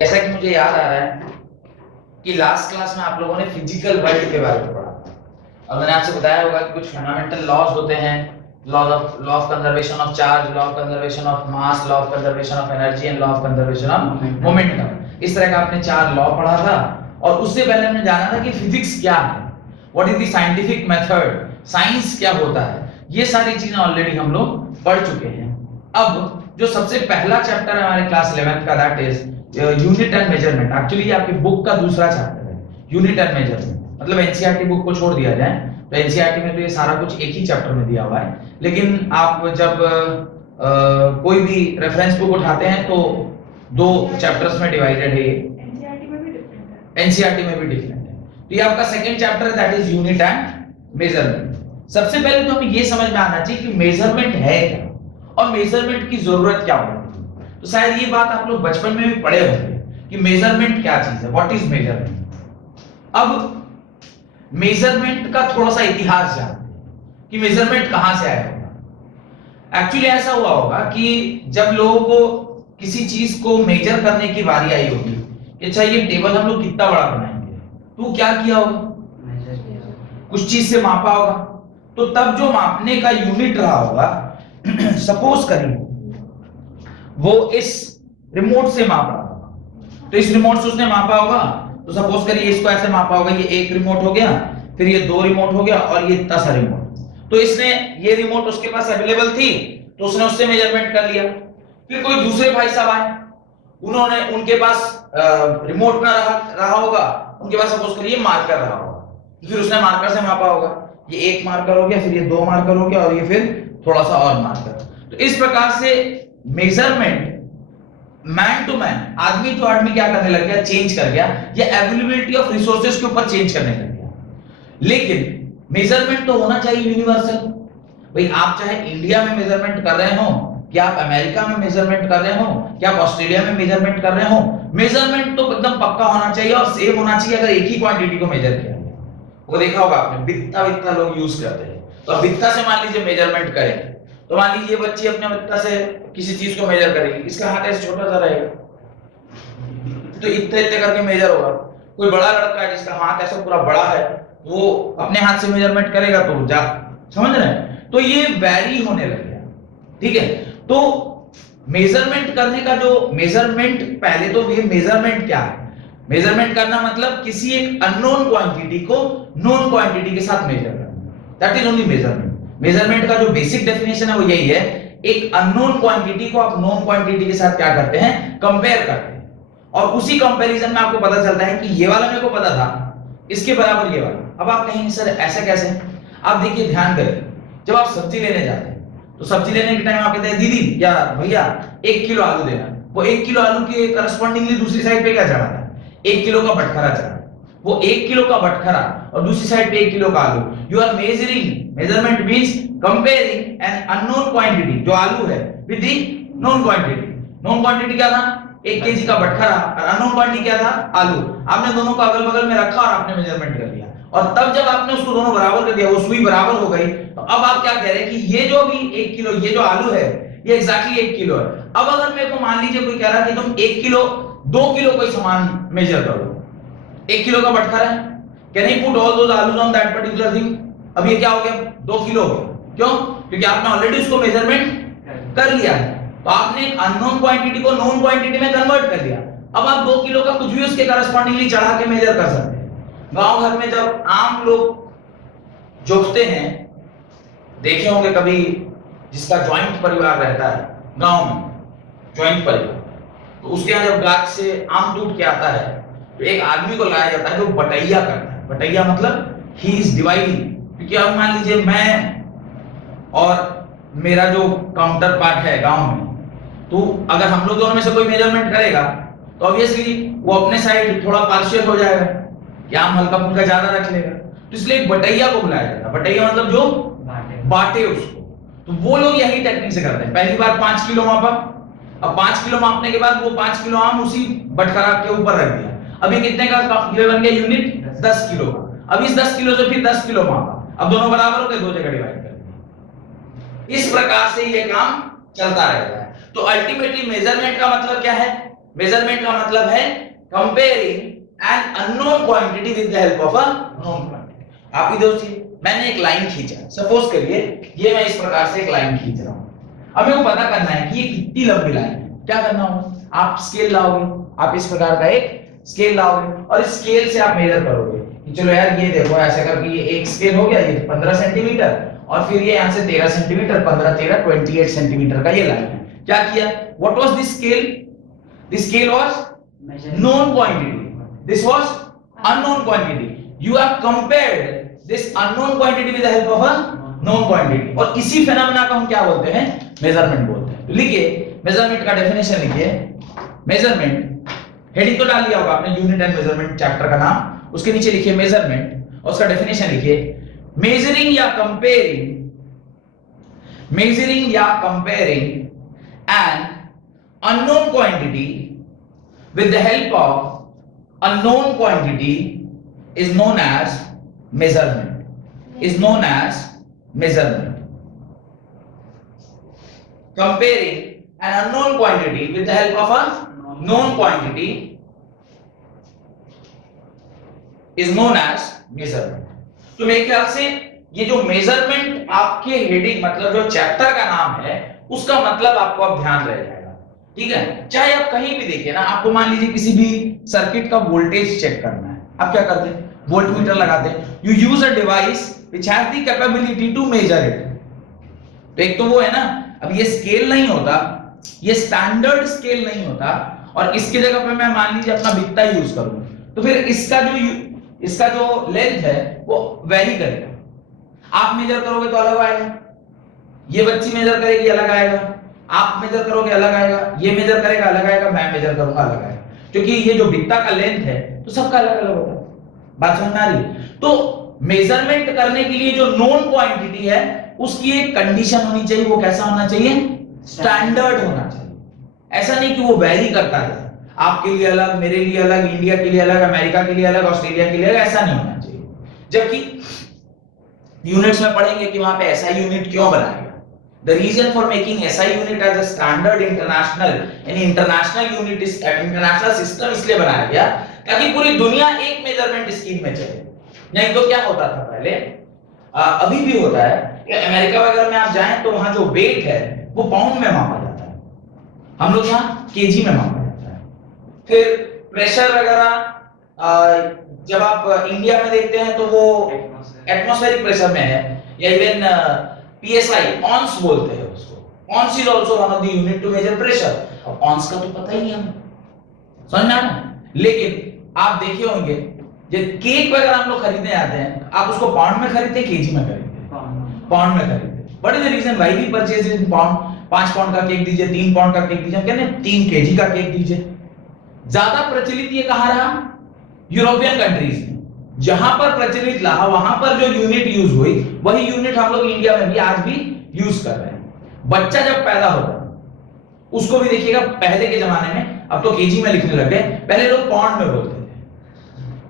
जैसा कि मुझे याद आ रहा है कि लास्ट क्लास में आप लोगों ने फिजिकल वर्ल्ड के बारे में पढ़ा था और मैंने आपसे बताया होगा कि कुछ फंडामेंटल लॉज होते हैं, law of conservation of charge, law of conservation of mass, law of conservation of energy and law of conservation of momentum. इस तरह का आपने 4 लॉ पढ़ा था और उससे पहले हमने जाना था कि फिजिक्स क्या है, what is the scientific method, science क्या होता है। ये सारी चीजें ऑलरेडी हम लोग पढ़ चुके हैं। अब जो सबसे पहला चैप्टर है हमारे क्लास 11th का, that is unit and measurement. Actually ये आपकी बुक का दूसरा चैप्टर है, यूनिट एंड मेजरमेंट। मतलब एनसीईआरटी बुक को छोड़ दिया जाए तो एनसीईआरटी में तो ये सारा कुछ एक ही चैप्टर में दिया हुआ है, लेकिन आप जब कोई भी रेफरेंस बुक उठाते हैं तो 2 चैप्टर्स में डिवाइडेड है। ये एनसीईआरटी में भी डिफरेंट है। एनसीईआरटी में भी डिफरेंट है। तो ये आपका सेकंड चैप्टर है, that is unit and measurement. सबसे पहले तो हमें ये समझ में आना चाहिए कि मेजरमेंट है क्या और मेजरमेंट की जरूरत क्या होती है। तो शायद ये बात आप लोग बचपन में भी पढ़े होंगे कि मेजरमेंट क्या चीज है, व्हाट इज मेजरमेंट। अब मेजरमेंट का थोड़ा सा इतिहास जानते हैं कि मेजरमेंट कहां से आया होगा। एक्चुअली ऐसा हुआ होगा कि जब लोगों को किसी चीज को मेजर करने की बारी आई होगी, अच्छा ये टेबल हम लोग कितना बड़ा बनाएंगे, तो क्या किया होगा, कुछ चीज से मापा होगा। तो तब जो मापने का यूनिट रहा होगा, सपोज करिए वो इस रिमोट से माप रहा होगा, तो इस रिमोट से उसने मापा होगा। तो सपोज करिए इसको ऐसे मापा होगा, ये 1 रिमोट हो गया, फिर ये 2 रिमोट हो गया और ये 10 रिमोट। तो इसने ये रिमोट उसके पास अवेलेबल थी तो उसने उससे मेजरमेंट कर लिया। फिर कोई दूसरे भाई साहब आए, उन्होंने उनके पास रिमोट ना रहा होगा, उनके पास सपोज करिए मार्कर रहा होगा, फिर उसने मार्कर से मापा होगा। ये 1 मार्कर हो गया, फिर ये 2 मार्कर हो गया और ये फिर थोड़ा सा और मार्कर। तो इस प्रकार से मेजरमेंट मैन टू मैन, आदमी टू आदमी क्या करने लग गया, चेंज कर गया, या अवेलेबिलिटी ऑफ रिसोर्सेज के ऊपर चेंज करने लग गया। लेकिन मेजरमेंट तो होना चाहिए यूनिवर्सल। भाई आप चाहे इंडिया में मेजरमेंट कर रहे हो, क्या आप अमेरिका में मेजरमेंट कर रहे हो, क्या आप ऑस्ट्रेलिया में मेजरमेंट कर रहे हो, मेजरमेंट तो एकदम पक्का होना चाहिए और सेम होना चाहिए। अगर एक ही क्वांटिटी को मेजर किया, वो देखा होगा आपने, बित्ता लोग यूज करते हैं। तो बित्ता से मान लीजिए मेजरमेंट करें, तो मान लीजिए बच्ची अपने बित्ता से किसी चीज को मेजर करेगी, इसका हाथ ऐसे छोटा सा रहेगा तो इतने इतने करके मेजर होगा। कोई बड़ा लड़का है जिसका हाथ ऐसा पूरा बड़ा है, वो अपने हाथ से मेजरमेंट करेगा तो जा, समझ रहे हैं। तो ये वैरी होने लग गया, ठीक है। तो मेजरमेंट करने का जो मेजरमेंट, पहले तो ये मेजरमेंट क्या है, मेजरमेंट करना मतलब किसी एक अननोन क्वांटिटी को नोन क्वांटिटी के साथ मेजर करना, that is only measurement. Measurement का जो बेसिक डेफिनेशन है वो यही है, एक अननोन क्वांटिटी को आप नोन क्वांटिटी के साथ क्या करते हैं, कंपेयर करते हैं। और उसी कंपैरिजन में आपको पता चलता है कि ये वाला मेरे को पता था, इसके बराबर ये वाला। अब आप कहेंगे सर ऐसा कैसे, आप देखिए ध्यान करिए, जब आप सब्जी लेने जाते हैं तो सब्जी लेने के टाइम आप कहते हैं दीदी या भैया 1 किलो आलू देना। वो 1 किलो आलू के करस्पॉन्डिंगली दूसरी साइड पे क्या चढ़ा था, 1 किलो का बटखरा चढ़ा। वो 1 किलो का बटखरा और दूसरी साइड पे 1 किलो का आलू। You are measuring, measurement means comparing an unknown quantity जो आलू है with the known quantity. Known quantity क्या था, 1 केजी का बटखरा, और अननोन क्वांटिटी क्या था, आलू। आपने दोनों को अगल बगल में रखा और आपने मेजरमेंट कर लिया, और तब जब आपने उसको दोनों बराबर कर दिया, वो सुई बराबर हो गई, तो अब आप क्या कह रहे हैं कि ये जो भी 1 किलो, ये जो आलू है ये एग्जैक्टली 1 किलो है। अब अगर मेरे को मान लीजिए कोई कह रहा है कि तुम 1 किलो 2 किलो कोई सामान मेजर करो, 1 किलो का बटखरा है, can he put all those aloos on that particular thing. अब ये क्या हो गया, 2 किलो हो गया। क्यों, क्योंकि आपने ऑलरेडी उसको मेजरमेंट कर लिया है। तो आपने एक अननोन क्वांटिटी को नोन क्वांटिटी में कन्वर्ट कर दिया। अब आप 2 किलो का कुछ भी उसके करस्पॉन्डिंगली चढ़ा के मेजर कर सकते हैं। गांव घर में जब आम लोग जोखते हैं, देखे होंगे कभी, जिसका जॉइंट परिवार रहता है गांव में, जॉइंट परिवार, तो उसके यहाँ जब गाछ से आम टूट के आता है तो एक आदमी को लाया जाता है जो बटैया करता है। बटैया मतलब ही इज डिवाइडिंग। क्योंकि अब मान लीजिए मैं और मेरा जो काउंटर पार्ट है गांव में, तो अगर हम लोग दोनों में से कोई मेजरमेंट करेगा तो ऑब्वियसली वो अपने साइड थोड़ा पार्शियल हो जाएगा, या हम हल्का फुल्का ज्यादा रख लेगा। तो इसलिए एक बटैया को बुलाया जाता है। बटैया मतलब जो बांटे उसको। तो वो लोग यही टेक्निक से करते हैं। पहली बार 5 किलो मापा, अब 5 किलो मापने के बाद वो 5 किलो आम उसी बटखरा के ऊपर रख दिया। अब ये कितने का किलो बन गया, यूनिट 10 किलो का। अब इस 10 किलो से फिर 10 किलो मापा, अब दोनों बराबर हो गए, 2 जगह डिवाइड कर दिया। इस प्रकार से ये काम चलता रहता है। तो अल्टीमेटली मेजरमेंट का मतलब क्या है, मेजरमेंट का मतलब है comparing an unknown quantity with the help of a known quantity. आप इधर देखिए, मैंने एक लाइन खींचा, सपोज करिए ये मैं इस प्रकार से एक लाइन खींच रहा हूं। अब मेरे को पता करना है कि ये कितनी लंबी लाइन है। क्या करना होगा, आप स्केल लाओगे, आप इस प्रकार का एक स्केल लाओगे और इस स्केल से आप मेजर करोगे कि चलो यार ये देखो ऐसे करके ये एक स्केल हो गया, ये 15 सेंटीमीटर और फिर ये यहां से 13 सेंटीमीटर, 15 13 28 सेंटीमीटर का ये लाइन है। क्या किया, what was this scale? This scale was known quantity, this was unknown quantity. You have compared this unknown quantity with the help of a known quantity. और इसी फेनोमेना को हम क्या बोलते हैं, मेजरमेंट बोलते हैं। तो लिखिए मेजरमेंट का डेफिनेशन लिखिए। मेजरमेंट हेडिंग तो डाल लिया होगा आपने, यूनिट एंड मेजरमेंट चैप्टर का नाम, उसके नीचे लिखिए मेजरमेंट और उसका डेफिनेशन लिखिए। मेजरिंग या comparing an unknown quantity with the help of a known quantity is known as measurement. Comparing an unknown quantity with the help of a known quantity is known as measurement. तो मेरे ख्याल से ये जो measurement आपके heading मतलब जो chapter का नाम है उसका मतलब आपको अब ध्यान रह जाएगा, ठीक है। चाहे आप कहीं भी देखिए ना, आपको मान लीजिए किसी भी सर्किट का वोल्टेज चेक करना है, आप क्या करते हैं, वोल्टमीटर लगाते हैं। You use a device which has the capability to measure it. तो एक तो वो है ना, अब ये स्केल नहीं होता, ये स्टैंडर्ड स्केल नहीं होता और इसकी जगह पे मैं मान लीजिए अपना बित्ता यूज करूं, तो फिर इसका जो लेंथ है वो वेरी करेगा। आप मेजर करोगे तो अलग आएगा, ये बच्ची मेजर करेगी अलग आएगा, आप मेजर करोगे अलग आएगा, ये मेजर करेगा अलग आएगा, मैं मेजर करूंगा अलग आएगा, क्योंकि ये जो बित्ता का लेंथ है तो सबका अलग अलग होगा। बात समझ में आ रही है? तो मेजरमेंट करने के लिए जो नोन क्वांटिटी है उसकी एक कंडीशन होनी चाहिए, वो कैसा होना चाहिए, स्टैंडर्ड होना चाहिए। ऐसा नहीं कि वो वेरी करता है, आपके लिए अलग, मेरे लिए अलग, इंडिया के लिए अलग, अमेरिका के लिए अलग, ऑस्ट्रेलिया के लिए अलग, ऐसा नहीं होना चाहिए। जबकि यूनिट्स में पढ़ेंगे कि वहां पे ऐसा यूनिट क्यों बनाया गया। The reason for making SI unit as a standard international unit is international system इसलिए बनाया गया ताकि पूरी दुनिया एक मेजरमेंट स्कीम में चले। नहीं तो क्या होता था पहले, अभी भी होता है कि अमेरिका वगैरह में आप जाएं तो वहां जो वेट है वो पाउंड में मापा जाता है, हम लोग यहाँ केजी में मापा जाता है। फिर प्रेशर वगैरह जब आप इंडिया में देखते हैं तो वो एटमॉस्फेरिक प्रेशर में है, या इवन PSI ऑन्स बोलते हैं उसको। Ounce is also one of the unit to measure pressure. अब ऑन्स का तो पता ही नहीं हमें, समझ में आ रहा है? लेकिन आप देखे होंगे जब केक वगैरह हम लोग खरीदने आते हैं, आप उसको पाउंड में खरीदते हैं, केजी में खरीदते हैं? पाउंड में खरीदते हैं। What is the reason why we purchase in pound? 5 pound का केक दीजिए, 3 पाउंड का केक दीजिए, हम कहते हैं 3 केजी का केक दीजिए। ज्यादा प्रचलित ये कहां रहा? यूरोपियन कंट्रीज में। जहां पर प्रचलित रहा वहां पर जो यूनिट यूज हुई वही यूनिट हम लोग इंडिया में भी आज भी यूज कर रहे हैं। बच्चा जब पैदा होता है उसको भी देखिएगा, पहले के जमाने में, अब तो केजी में लिखने लगे, पहले लोग पाउंड में बोलते थे।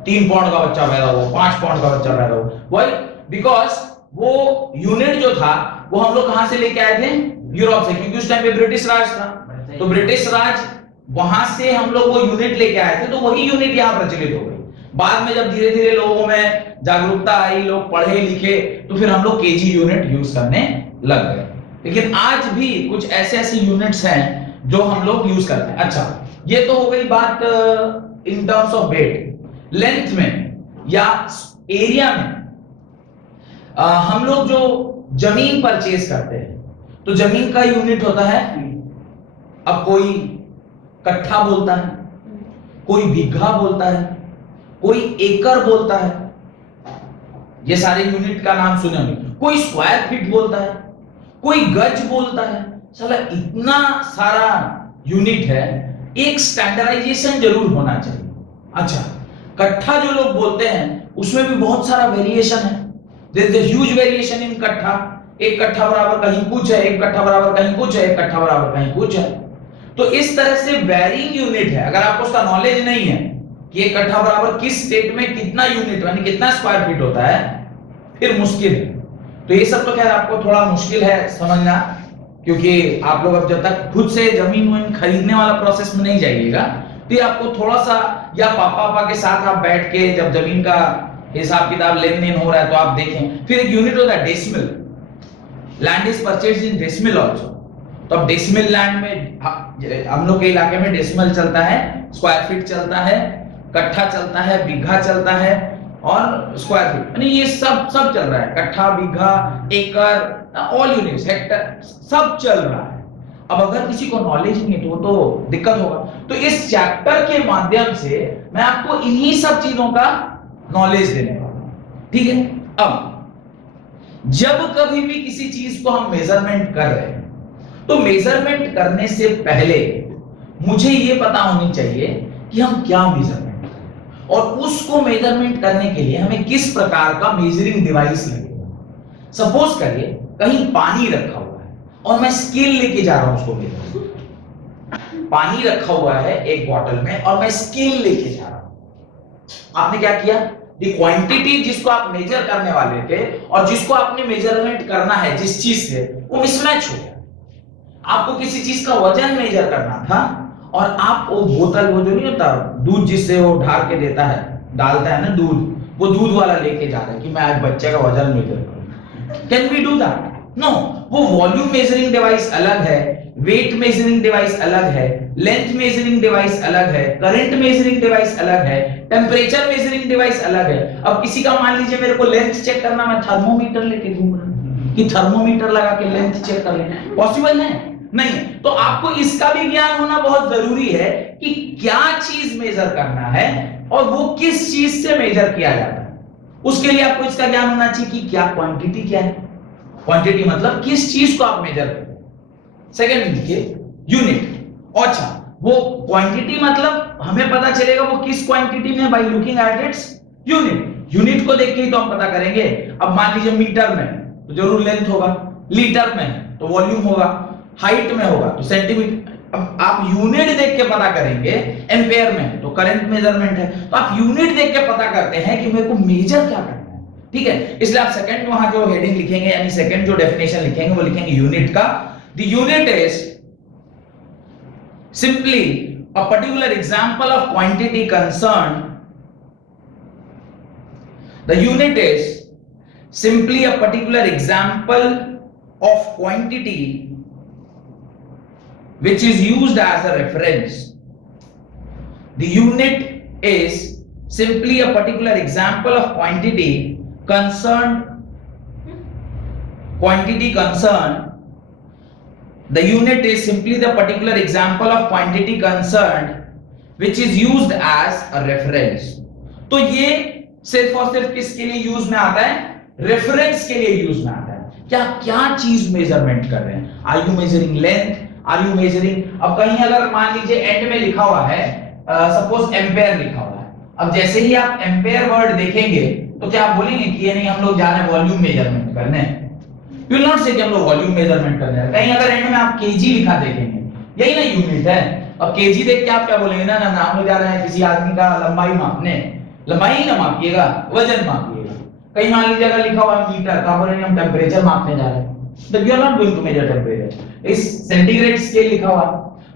3 पाउंड का बच्चा पैदा हुआ, 5 पाउंड का बच्चा पैदा हुआ। व्हाई? बिकॉज वो यूनिट जो था वो हम लोग कहां से लेके आए थे? यूरोप से, क्योंकि उस टाइम पे ब्रिटिश राज था। तो ब्रिटिश राज वहां से हम लोग वो यूनिट लेके आए थे, तो वही यूनिट यहां प्रचलित हो गई। बाद में जब धीरे धीरे लोगों में जागरूकता आई, लोग पढ़े लिखे, तो फिर हम लोग केजी यूनिट यूज करने लग गए। लेकिन आज भी कुछ ऐसे यूनिट्स हैं जो हम लोग यूज करते हैं। अच्छा, ये तो हो गई बात in terms of weight. Length में या एरिया में हम लोग जो जमीन परचेज करते हैं तो जमीन का यूनिट होता है, अब कोई कट्ठा बोलता है, कोई बीघा बोलता है, कोई एकड़ बोलता है, ये सारे यूनिट का नाम सुने होंगे। कोई स्क्वायर फीट बोलता है, कोई गज बोलता है। साला इतना सारा यूनिट है, एक स्टैंडर्डाइजेशन जरूर होना चाहिए। अच्छा, कट्ठा जो लोग बोलते हैं उसमें भी बहुत सारा वेरिएशन है। There is a huge variation in kattha. एक कट्ठा बराबर कहीं कुछ है, एक कट्ठा बराबर कहीं कुछ है, एक कट्ठा बराबर कहीं कुछ है। तो इस तरह से वेरिंग यूनिट है। अगर आपको उसका नॉलेज नहीं है कि एक कट्ठा बराबर किस स्टेट में कितना यूनिट यानी कितना स्क्वायर फीट होता है, फिर मुश्किल है। तो ये सब तो खैर आपको थोड़ा मुश्किल है समझना, क्योंकि आप लोग अब जब तक खुद से जमीन खरीदने वाला प्रोसेस में नहीं जाइएगा, तो ये आपको थोड़ा सा, या पापा के साथ आप बैठ के जब जमीन का हिसाब किताब लेन देन हो रहा है तो आप देखें। फिर एक यूनिट होता है decimal, land is purchased in decimal also. तो अब डेसिमल लैंड में हम लोग के इलाके में डेसिमल चलता है, स्क्वायर फीट चलता है, कट्ठा चलता है, बीघा चलता है और स्क्वायर फीट, यानी ये सब चल रहा है। कट्ठा, बीघा, एकड़, ऑल यूनिट्स, हेक्टर, सब चल रहा है। अब अगर किसी को नॉलेज नहीं है तो दिक्कत होगा। तो इस चैप्टर के माध्यम से मैं आपको इन्हीं सब चीजों का नॉलेज देने वाला हूं, ठीक है। अब जब कभी भी किसी चीज को हम मेजरमेंट कर रहे हैं, तो मेजरमेंट करने से पहले मुझे यह पता होनी चाहिए कि हम क्या मेजरमेंट करें और उसको मेजरमेंट करने के लिए हमें किस प्रकार का मेजरिंग डिवाइस लगेगा। सपोज करिए कहीं पानी रखा हुआ है और मैं स्केल लेके जा रहा हूं उसको मेजर। पानी रखा हुआ है एक बॉटल में और मैं स्केल लेके जा रहा हूं। आपने क्या किया, दी क्वांटिटी जिसको आप मेजर करने वाले थे और जिसको आपने मेजरमेंट करना है जिस चीज से, वो मिसमैच हो गया। आपको किसी चीज का वजन मेजर करना था और आप वो बोतल, वो जो नहीं होता दूध जिससे वो ढाल के देता है, डालता है ना दूध, वो दूध वाला लेके जा रहा है कि मैं आज बच्चे का वजन मेजर करूं। Can we do that? No. वो वॉल्यूम मेजरिंग डिवाइस अलग है, वेट मेजरिंग डिवाइस अलग है, लेंथ मेजरिंग डिवाइस अलग है, करंट मेजरिंग डिवाइस अलग है, टेम्परेचर मेजरिंग डिवाइस अलग है। अब किसी का मान लीजिए मेरे को लेंथ चेक करना, मैं थर्मोमीटर लेके घूमूंगा कि थर्मोमीटर लगा के लेंथ चेक कर लेना, पॉसिबल है? नहीं। तो आपको इसका भी ज्ञान होना बहुत जरूरी है कि क्या चीज मेजर करना है और वो किस चीज से मेजर किया जाता है। उसके लिए आपको इसका ज्ञान होना चाहिए कि क्या क्वांटिटी क्या है। क्वांटिटी मतलब किस चीज को आप मेजर करते हैं। सेकंड देखिए यूनिट। अच्छा, वो क्वांटिटी मतलब हमें पता चलेगा वो किस क्वांटिटी में, by looking at its unit. Unit को देख के ही तो हम पता करेंगे। अब मान लीजिए मीटर में तो जरूर लेंथ होगा, लीटर में तो वॉल्यूम होगा, हाइट में होगा तो सेंटीमीटर। अब आप यूनिट देख के पता करेंगे, एम्पेयर में तो करंट मेजरमेंट है, तो आप यूनिट देख के पता करते हैं कि मेरे को मेजर क्या करना है, ठीक है। इसलिए आप सेकंड वहां जो हेडिंग लिखेंगे यानी सेकंड जो डेफिनेशन लिखेंगे वो लिखेंगे यूनिट का। The unit is simply a particular example of quantity concern. The unit is simply a particular example of quantity which is used as a reference. The unit is simply a particular example of quantity concerned. The unit is simply the particular example of quantity concerned which is used as a reference. तो ये सिर्फ और सिर्फ किसके लिए use में आता है? रेफरेंस के लिए यूज में आता है। क्या चीज मेजरमेंट कर रहे हैं? Are you measuring length? Are you measuring? अब कहीं अगर मान लीजिए एंड में लिखा हुआ है सपोज एम्पेयर लिखा हुआ है, अब जैसे ही आप एम्पेयर वर्ड देखेंगे तो क्या आप बोलेंगे कि ये नहीं हम लोग जा रहे हैं वॉल्यूम मेजरमेंट करने? यू विल नॉट से कि हम लोग वॉल्यूम मेजरमेंट कर रहे हैं। कहीं अगर एंड में आप केजी लिखा देखेंगे, यही ना यूनिट है। अब केजी देख के आप क्या बोलेंगे? ना ना हम लोग जा रहे हैं किसी आदमी का लंबाई मापने। लंबाई ही ना मापिएगा, वजन मापिएगा। कहीं मान लीजिए अगर लिखा हुआ है मीटर, तो आप बोलेंगे हम टेम्परेचर मापने जा रहे हैं। But you are not going to measure temperature. इस सेंटीग्रेड स्केल लिखा हुआ।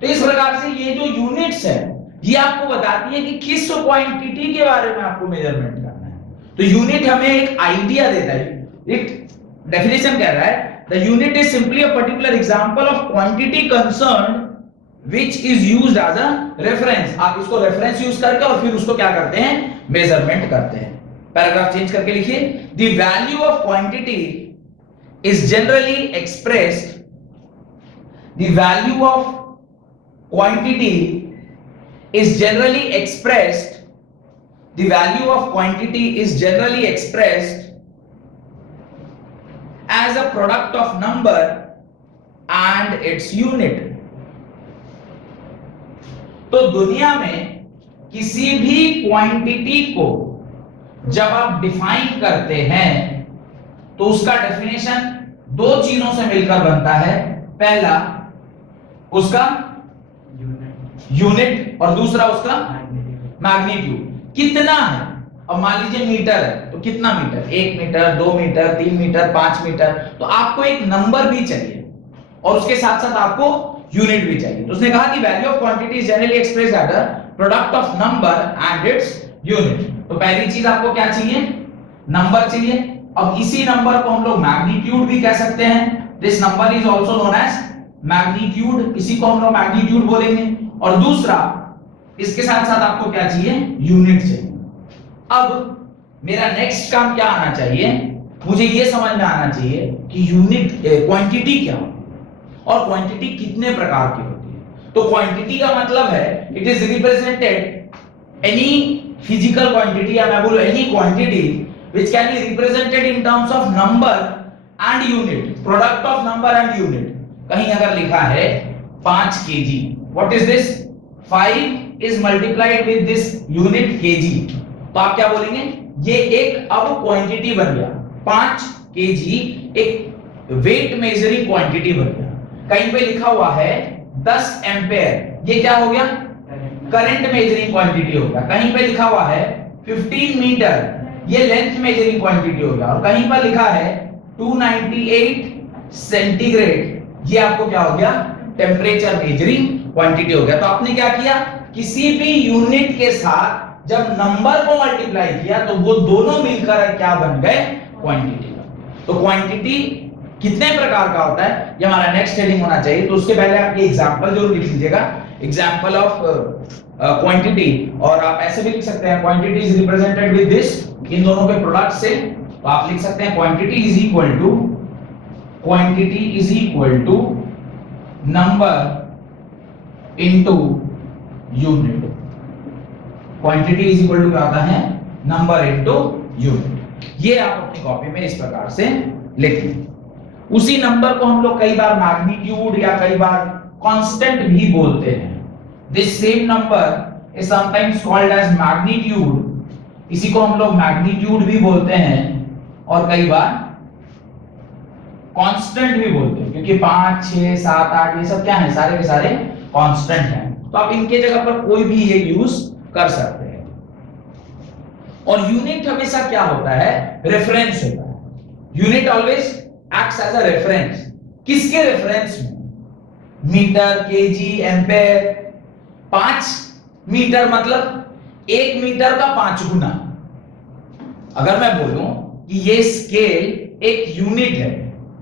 तो इस प्रकार से ये जो यूनिट्स है ये आपको बताती है कि किस क्वांटिटी के बारे में आपको मेजरमेंट करना है। तो यूनिट हमें एक आइडिया देता है, एक डेफिनेशन कह रहा है the unit is simply a particular example of quantity concerned which is used as a reference. आप इसको रेफरेंस यूज करके और फिर उसको क्या करते हैं? मेजरमेंट करते हैं। पैराग्राफ चेंज करके लिखिए the value of quantity is generally expressed, the value of quantity is generally expressed, the value of quantity is generally expressed as a product of number and its unit. तो दुनिया में किसी भी quantity को जब आप डिफाइन करते हैं तो उसका डेफिनेशन दो चीजों से मिलकर बनता है। पहला उसका यूनिट और दूसरा उसका मैग्नीट्यूड। कितना है? अब मान लीजिए मीटर है तो कितना metre? 1 metre, 2 metre, 3 metre, 5 metre. तो आपको एक नंबर भी चाहिए। और उसके साथ साथ आपको यूनिट भी चाहिए। तो उसने कहा कि value of quantity is generally expressed as a product of number and its unit. तो पहली चीज आपको क्या चाहिए, नंबर चाहिए। अब इसी नंबर को हम लोग मैग्नीट्यूड भी कह सकते हैं। This number is also known as magnitude, इसी को हम लोग मैग्नीट्यूड बोलेंगे। और दूसरा, इसके साथ साथ आपको क्या चाहिए, यूनिट चाहिए। अब मेरा नेक्स्ट काम क्या आना चाहिए, मुझे ये समझ में आना चाहिए कि यूनिट क्वांटिटी क्या होती है और क्वांटिटी कितने प्रकार की होती है। तो क्वांटिटी का मतलब है it is represented any physical quantity, या मैं बोलूं any quantity which can be represented in terms of number and unit, product of number and unit। कहीं अगर लिखा है 5 kg, what is this? 5 is multiplied with this unit kg, तो आप क्या बोलेंगे, ये एक अब क्वांटिटी बन गया। 5 kg एक वेट मेजरिंग क्वांटिटी बन गया। कहीं पे लिखा हुआ है 10 एम्पेयर, ये क्या हो गया, करंट मेजरिंग क्वांटिटी हो गया। कहीं पे लिखा हुआ है 15 मीटर, ये लेंथ मेजरिंग क्वांटिटी हो गया। और कहीं पर लिखा है 298 सेंटीग्रेड, ये आपको क्या हो गया, टेम्परेचर मेजरिंग क्वांटिटी हो गया। तो आपने क्या किया, किसी भी यूनिट के साथ जब नंबर को मल्टीप्लाई किया तो वो दोनों मिलकर क्या बन गए, क्वांटिटी। तो क्वांटिटी कितने प्रकार का होता है, ये हमारा नेक्स्ट हेडिंग होना चाहिए। तो उसके पहले आप ये एग्जांपल जरूर लिख लीजिएगा, एग्जांपल ऑफ क्वांटिटी। और आप ऐसे भी लिख सकते हैं quantity is represented with this, इन दोनों के प्रोडक्ट से। तो आप लिख सकते हैं quantity is equal to number into unit. Quantity is equal to क्या आता है, नंबर इनटू यूनिट। ये आप अपनी कॉपी में इस प्रकार से लिख लें। उसी नंबर को हम लोग कई बार मैग्नीट्यूड या कई बार कांस्टेंट भी बोलते हैं। This same number is sometimes called as magnitude, इसी को हम लोग मैग्नीट्यूड भी बोलते हैं और कई बार कांस्टेंट भी बोलते हैं, क्योंकि 5, 6, 7, 8 ये सब क्या है, सारे के सारे कांस्टेंट हैं। तो आप इनके जगह पर कोई भी ये यूज कर सकते हैं। और यूनिट हमेशा क्या होता है, रेफरेंस होता है। Unit always acts as a reference. किसके रेफरेंस में, मीटर, केजी, एम्पेयर। 5 मीटर मतलब 1 मीटर का 5 गुना। अगर मैं बोलूं कि ये स्केल एक यूनिट है,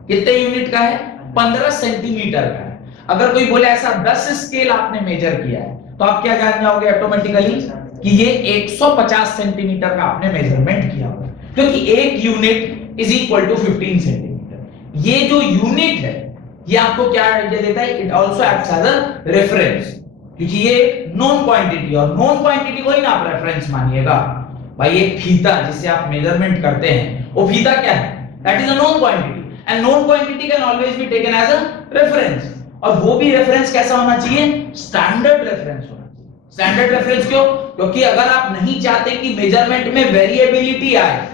कितने यूनिट का है, 15 सेंटीमीटर का है। अगर कोई बोले ऐसा 10 स्केल आपने मेजर किया है, तो आप क्या जान जाओगे ऑटोमेटिकली कि ये 150 सेंटीमीटर का आपने मेजरमेंट किया होगा, क्योंकि एक unit is equal to 15 centimetre. ये जो यूनिट है ये आपको क्या आइडिया देता है, it also acts as a reference, क्योंकि ये नॉन क्वांटिटी, और नॉन क्वांटिटी को ही ना आप रेफरेंस मानिएगा। भाई एक फीता जिससे आप मेजरमेंट करते हैं, वो फीता क्या है, that is a known quantity, and known quantity can always be taken as a reference. और वो भी रेफरेंस कैसा होना चाहिए, स्टैंडर्ड रेफरेंस होना चाहिए। स्टैंडर्ड रेफरेंस क्यों, क्योंकि अगर आप नहीं चाहते कि मेजरमेंट में वेरिएबिलिटी आए,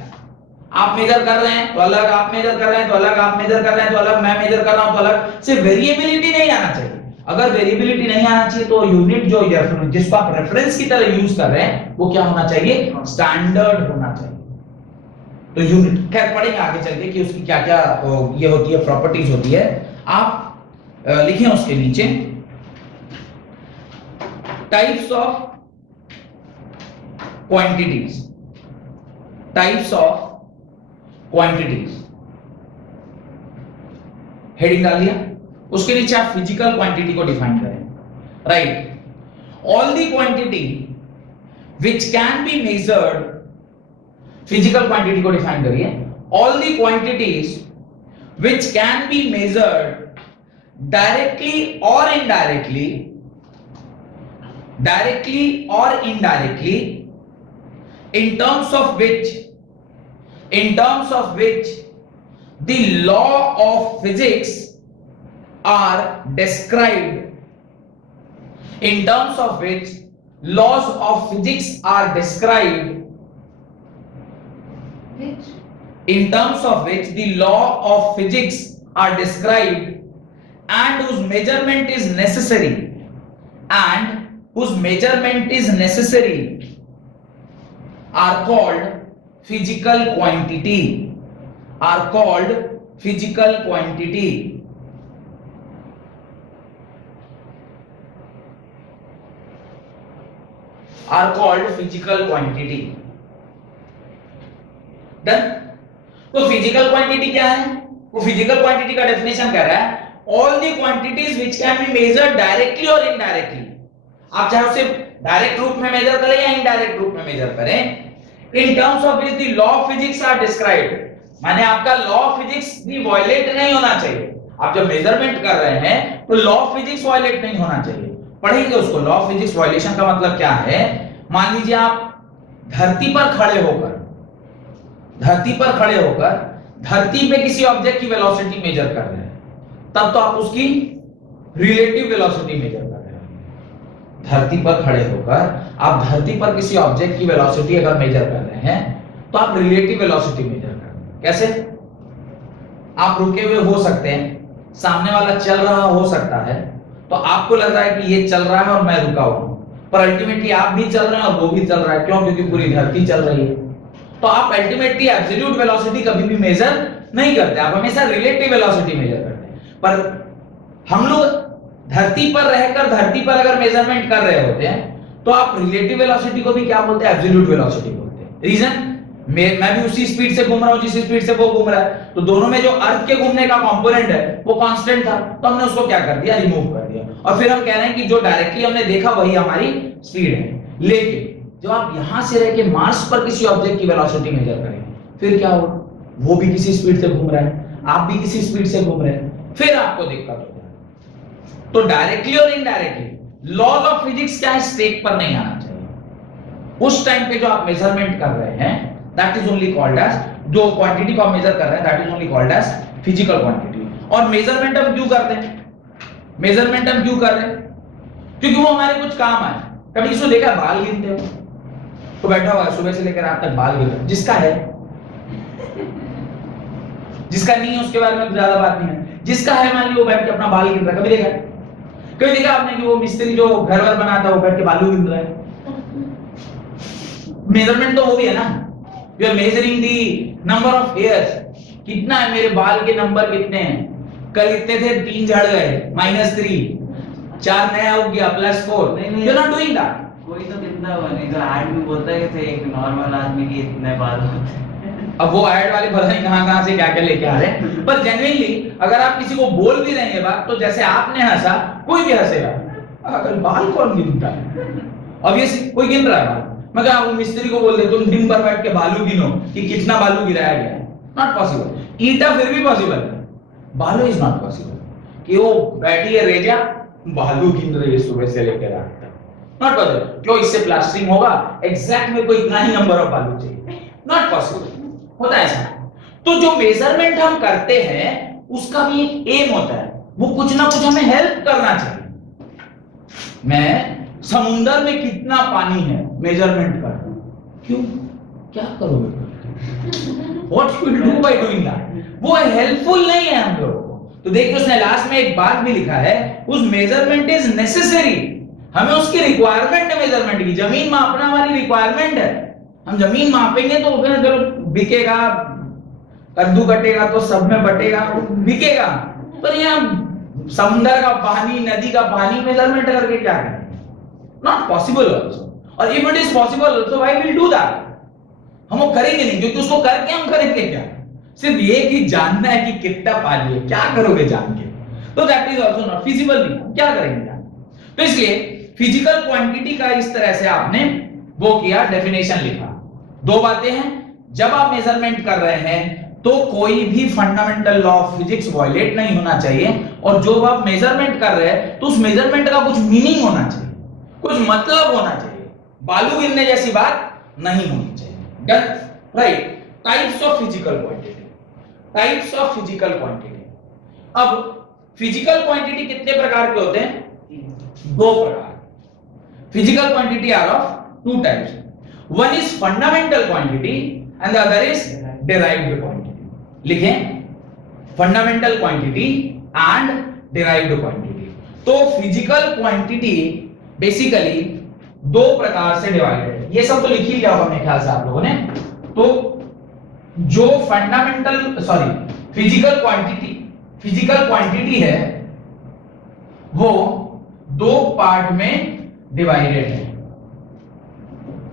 आप मेजर कर रहे हैं तो अलग, आप मेजर कर रहे हैं तो अलग, आप मेजर कर रहे हैं तो अलग, मैं मेजर कर रहा हूं तो अलग, सिर्फ वेरिएबिलिटी नहीं आना चाहिए। अगर वेरिएबिलिटी नहीं आना चाहिए तो यूनिट जो जिसको आप रेफरेंस की तरह यूज कर रहे हैं वो क्या होना चाहिए, स्टैंडर्ड होना चाहिए। तो यूनिट, खैर पढ़ेंगे आगे चलके कि उसकी क्या क्या ये होती है, प्रॉपर्टीज होती है। आप लिखें उसके नीचे types of quantities, types of quantities, heading डाल दिया। उसके नीचे आप फिजिकल क्वांटिटी को डिफाइन करें, right. All the quantity which can be measured, physical quantity को डिफाइन करिए। All the quantities which can be measured directly or indirectly, directly or indirectly, in terms of which the law of physics are described, in terms of which laws of physics are described, in terms of which the law of physics are described, and whose measurement is necessary, are called physical quantity, are called physical quantity. Done. तो physical quantity क्या है? वो physical quantity का definition कर रहा है all the quantities which can be measured directly और indirectly. आप चाहे उसे डायरेक्ट रूप में मेजर करें या इनडायरेक्ट रूप में मेजर करें, in terms of which the law of physics are described. माने आपका लॉ ऑफ फिजिक्स भी वायलेट नहीं होना चाहिए। आप जब मेजरमेंट कर रहे हैं तो लॉ ऑफ फिजिक्स वायलेट नहीं होना चाहिए। पढ़ेंगे उसको। लॉ ऑफ फिजिक्स वायलेशन का मतलब क्या है? मान लीजिए आप धरती पर खड़े होकर धरती पे किसी ऑब्जेक्ट की वेलोसिटी मेजर कर रहे हैं, तब तो आप उसकी रिलेटिव वेलोसिटी मेजर कर रहे हैं। धरती पर खड़े होकर आप धरती पर किसी ऑब्जेक्ट की वेलोसिटी अगर मेजर कर रहे हैं तो आप रिलेटिव वेलोसिटी मेजर कर रहे हैं। कैसे? आप रुके हुए हो सकते हैं, सामने वाला चल रहा हो सकता है, तो आपको लग रहा है कि ये चल रहा है और मैं रुका हुआ हूं, पर अल्टीमेटली आप भी चल रहे हैं और वो भी चल रहा है। क्यों? क्योंकि पूरी धरती चल रही है। तो आप अल्टीमेटली एब्सोल्यूट वेलोसिटी कभी भी मेजर नहीं करते, आप हमेशा रिलेटिव वेलोसिटी मेजर करते हैं। पर हम लोग धरती पर रहकर धरती पर अगर मेजरमेंट कर रहे होते हैं तो आप रिलेटिव वेलोसिटी को भी क्या बोलते हैं? एब्सोल्यूट वेलोसिटी बोलते हैं। रीजन, मैं भी उसी स्पीड से घूम रहा हूं जिस स्पीड से वो घूम रहा है, तो दोनों में जो अर्थ के घूमने का कंपोनेंट है वो कांस्टेंट था, तो हमने उसको क्या कर दिया? रिमूव कर दिया। और फिर हम कह रहे हैं कि जो डायरेक्टली हमने देखा वही हमारी स्पीड है। लेकिन जब आप यहां से रह के मार्स पर किसी ऑब्जेक्ट की वेलोसिटी मेजर करेंगे, फिर क्या होगा? वो भी किसी स्पीड से घूम रहा है, आप भी किसी स्पीड से घूम रहे हैं, फिर आपको दिक्कत हो जाएगी। तो डायरेक्टली और इनडायरेक्टली लॉज ऑफ फिजिक्स क्या है? स्टेक पर नहीं आना चाहिए। उस टाइम पे जो आप मेजरमेंट कर रहे हैं that is only called as, जो क्वांटिटी को आप मेजर कर रहे हैं that is only called as physical quantity. और मेजरमेंट हम क्यों करते हैं? मेजरमेंट हम क्यों कर रहे हैं? क्योंकि वो हमारे कुछ काम आए। कभी इसको देखा बाल गिनते हो? तो बैठा हुआ है सुबह से लेकर रात तक बाल गिन रहा है, जिसका है, जिसका नहीं है उसके बारे में ज्यादा बात नहीं है, जिसका है मान लीजिए वो बैठ के अपना बाल गिन रहा है। कभी देखा? कभी देखा आपने कि वो मिस्त्री जो घर वर बनाता है वो बैठ के बालू गिन रहा है? मेजरमेंट तो वो भी है ना, you are measuring the number of hairs. कितना है मेरे बाल के नंबर कितने हैं? कल इतने थे, 3 झड़ गए, -3, 4 नया हो गया, +4। You are not doing that. कोई तो कितना हुआ, नहीं तो ऐड में बोलता है कि एक नॉर्मल आदमी के इतने बाल होते हैं। अब वो ऐड वाले पता नहीं कहां से क्या क्या लेके आ रहे हैं, पर जेन्युइनली अगर आप किसी को बोल भी रहे हैं बात, तो जैसे आपने हंसा कोई भी हंसेगा। अगर बाल कौन गिनता है? ऑब्वियसली कोई गिन रहा है बाल। मैं कहा वो मिस्त्री को बोल दे तुम दिन भर बैठ के बालू गिनो कि कितना बालू गिराया गया है, नॉट पॉसिबल। ईटा फिर भी पॉसिबल है, बालू इज नॉट पॉसिबल। कि वो बैठी है रेजा बालू गिन रही है सुबह से लेकर रात तक, नॉट पॉसिबल। क्यों? इससे प्लास्टरिंग होगा, एग्जैक्ट में कोई इतना ही नंबर ऑफ बालू चाहिए, नॉट पॉसिबल। होता है ऐसा। तो जो मेजरमेंट हम करते हैं उसका भी एक एम होता है, वो कुछ ना कुछ हमें हेल्प करना चाहिए। मैं समुद्र में कितना पानी है मेजरमेंट कर रहा हूं, क्यों? क्या करोगे? What you will do by doing that? वो हेल्पफुल नहीं है हम लोगों को। तो देखिए उसने लास्ट में एक बात भी लिखा है, उस मेजरमेंट इज नेसेसरी। हमें उसकी रिक्वायरमेंट है मेजरमेंट की। जमीन मापना हमारी रिक्वायरमेंट है। हम जमीन मापेंगे तो फिर चलो बिकेगा, कद्दू कटेगा तो सब में बटेगा, बिकेगा। पर यहाँ समुद्र का पानी, नदी का पानी मेजरमेंट करके क्या करें? Not possible also. और if it is possible also why will do that? हम वो करेंगे नहीं, क्योंकि उसको करके हम करेंगे क्या? सिर्फ ये कि जानना है कि कितना पानी है, क्या करोगे जान के? तो that is also not feasible नहीं, क्या करेंगे? तो इसलिए फिजिकल क्वांटिटी का इस तरह से आपने वो किया, डेफिनेशन लिखा। दो बातें हैं, जब आप मेजरमेंट कर रहे हैं तो कोई भी fundamental law of physics violate नहीं होना चाहिए, और जो आप मेजरमेंट कर रहे हैं तो उस मेजरमेंट का कुछ मीनिंग होना चाहिए, कुछ मतलब होना चाहिए। बालू गिनने जैसी बात नहीं होनी चाहिए। Done? Right. Types of physical quantity. Types of physical quantity. अब फिजिकल क्वांटिटी कितने प्रकार के होते हैं? 2 प्रकार। Physical quantity are of 2 types. One is fundamental quantity and the other is derived quantity. लिखें, fundamental quantity and derived quantity. तो physical quantity basically 2 प्रकार से डिवाइडेड है। ये सब तो लिख ही लिया होगा मेरे ख्याल से आप लोगों ने। तो जो फिजिकल क्वांटिटी है वो 2 पार्ट में डिवाइडेड है।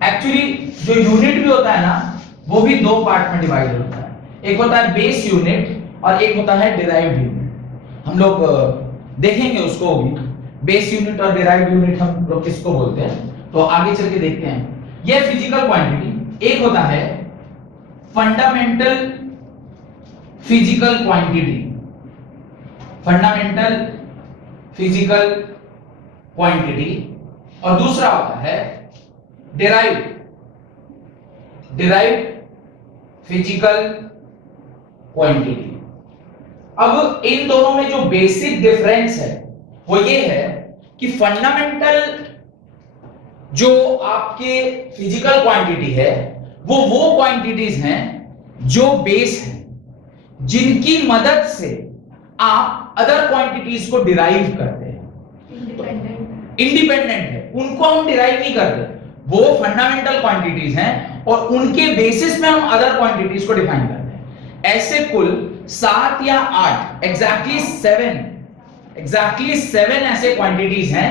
एक्चुअली जो यूनिट भी होता है ना वो भी दो पार्ट में डिवाइड होता है, एक होता है बेस यूनिट और एक होता है डिराइव्ड यूनिट। हम लोग देखेंगे उसको भी, बेस यूनिट और डिराइव्ड यूनिट हम लोग किसको बोलते हैं, तो आगे चल के देखते हैं। यह फिजिकल क्वांटिटी, एक होता है fundamental physical quantity, fundamental physical quantity, और दूसरा होता है डिराइव्ड फिजिकल क्वांटिटी। अब इन दोनों में जो बेसिक डिफरेंस है वो ये है कि फंडामेंटल जो आपके फिजिकल क्वांटिटी है वो क्वांटिटीज हैं जो बेस है, जिनकी मदद से आप अदर क्वांटिटीज को डिराइव करते हैं। इंडिपेंडेंट है, उनको हम डिराइव नहीं करते, वो फंडामेंटल क्वांटिटीज हैं और उनके बेसिस में हम अदर क्वांटिटीज को डिफाइन करते हैं। ऐसे कुल 7 या 8 एग्जैक्टली 7 ऐसे क्वांटिटीज हैं,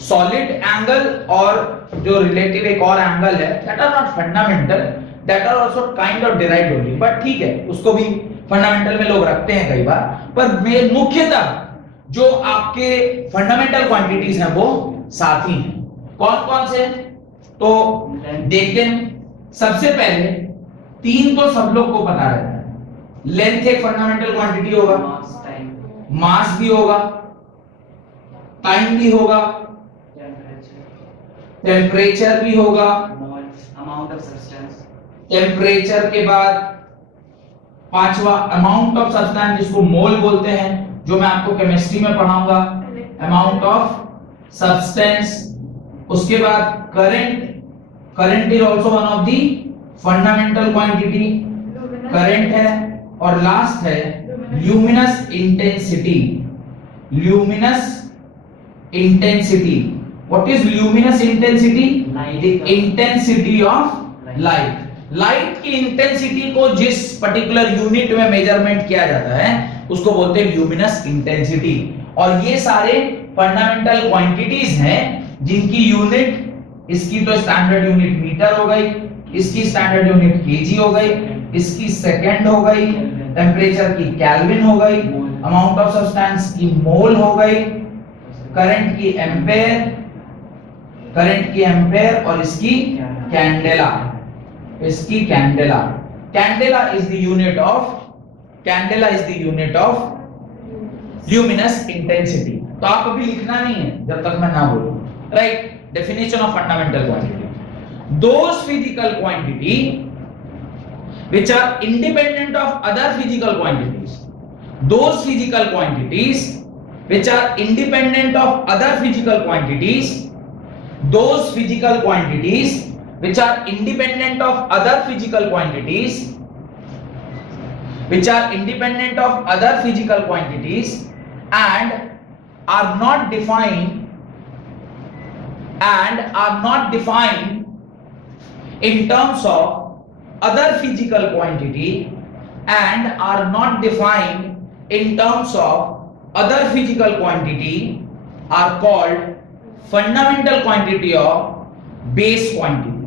सॉलिड एंगल और जो रिलेटिव एक और एंगल है, that are not fundamental, that are also kind of derived only, but ठीक है उसको भी फंडामेंटल में लोग रखते हैं कई बार, पर मुख्यतः जो आपके फंडामेंटल क्वांटिटीज हैं वो 7 ही हैं। कौन कौन से, तो देखते हैं। सबसे पहले 3 तो सब लोग को पता रहता है, लेंथ एक फंडामेंटल क्वांटिटी होगा, मास भी होगा, टाइम भी होगा, टेम्परेचर भी होगा, अमाउंट ऑफ सब्सटेंस, टेम्परेचर के बाद 5वां अमाउंट ऑफ सब्सटेंस जिसको मोल बोलते हैं, जो मैं आपको केमिस्ट्री में पढ़ाऊंगा, अमाउंट ऑफ सब्सटेंस। उसके बाद current is also one of the fundamental quantity, current है, और लास्ट है luminous intensity. What is luminous intensity? The intensity of light. Light की इंटेंसिटी को जिस पर्टिकुलर यूनिट में मेजरमेंट किया जाता है उसको बोलते हैं ल्यूमिनस इंटेंसिटी। और ये सारे फंडामेंटल क्वांटिटीज हैं जिनकी यूनिट, इसकी तो स्टैंडर्ड यूनिट मीटर हो गई, इसकी स्टैंडर्ड यूनिट केजी हो गई, इसकी सेकंड हो गई, टेम्परेचर की केल्विन हो गई, अमाउंट ऑफ सब्सटेंस की मोल हो गई, करंट की एम्पेयर और इसकी candela. Candela is the unit of luminous intensity. तो आप अभी लिखना नहीं है जब तक मैं ना बोलूं, right? Definition of fundamental quantity, those physical quantity which are independent of other physical quantities, those physical quantities which are independent of other physical quantities, those physical quantities which are independent of other physical quantities, which are independent of other physical quantities and are not defined in terms of other physical quantity and are not defined in terms of other physical quantity are called fundamental quantity or base quantity,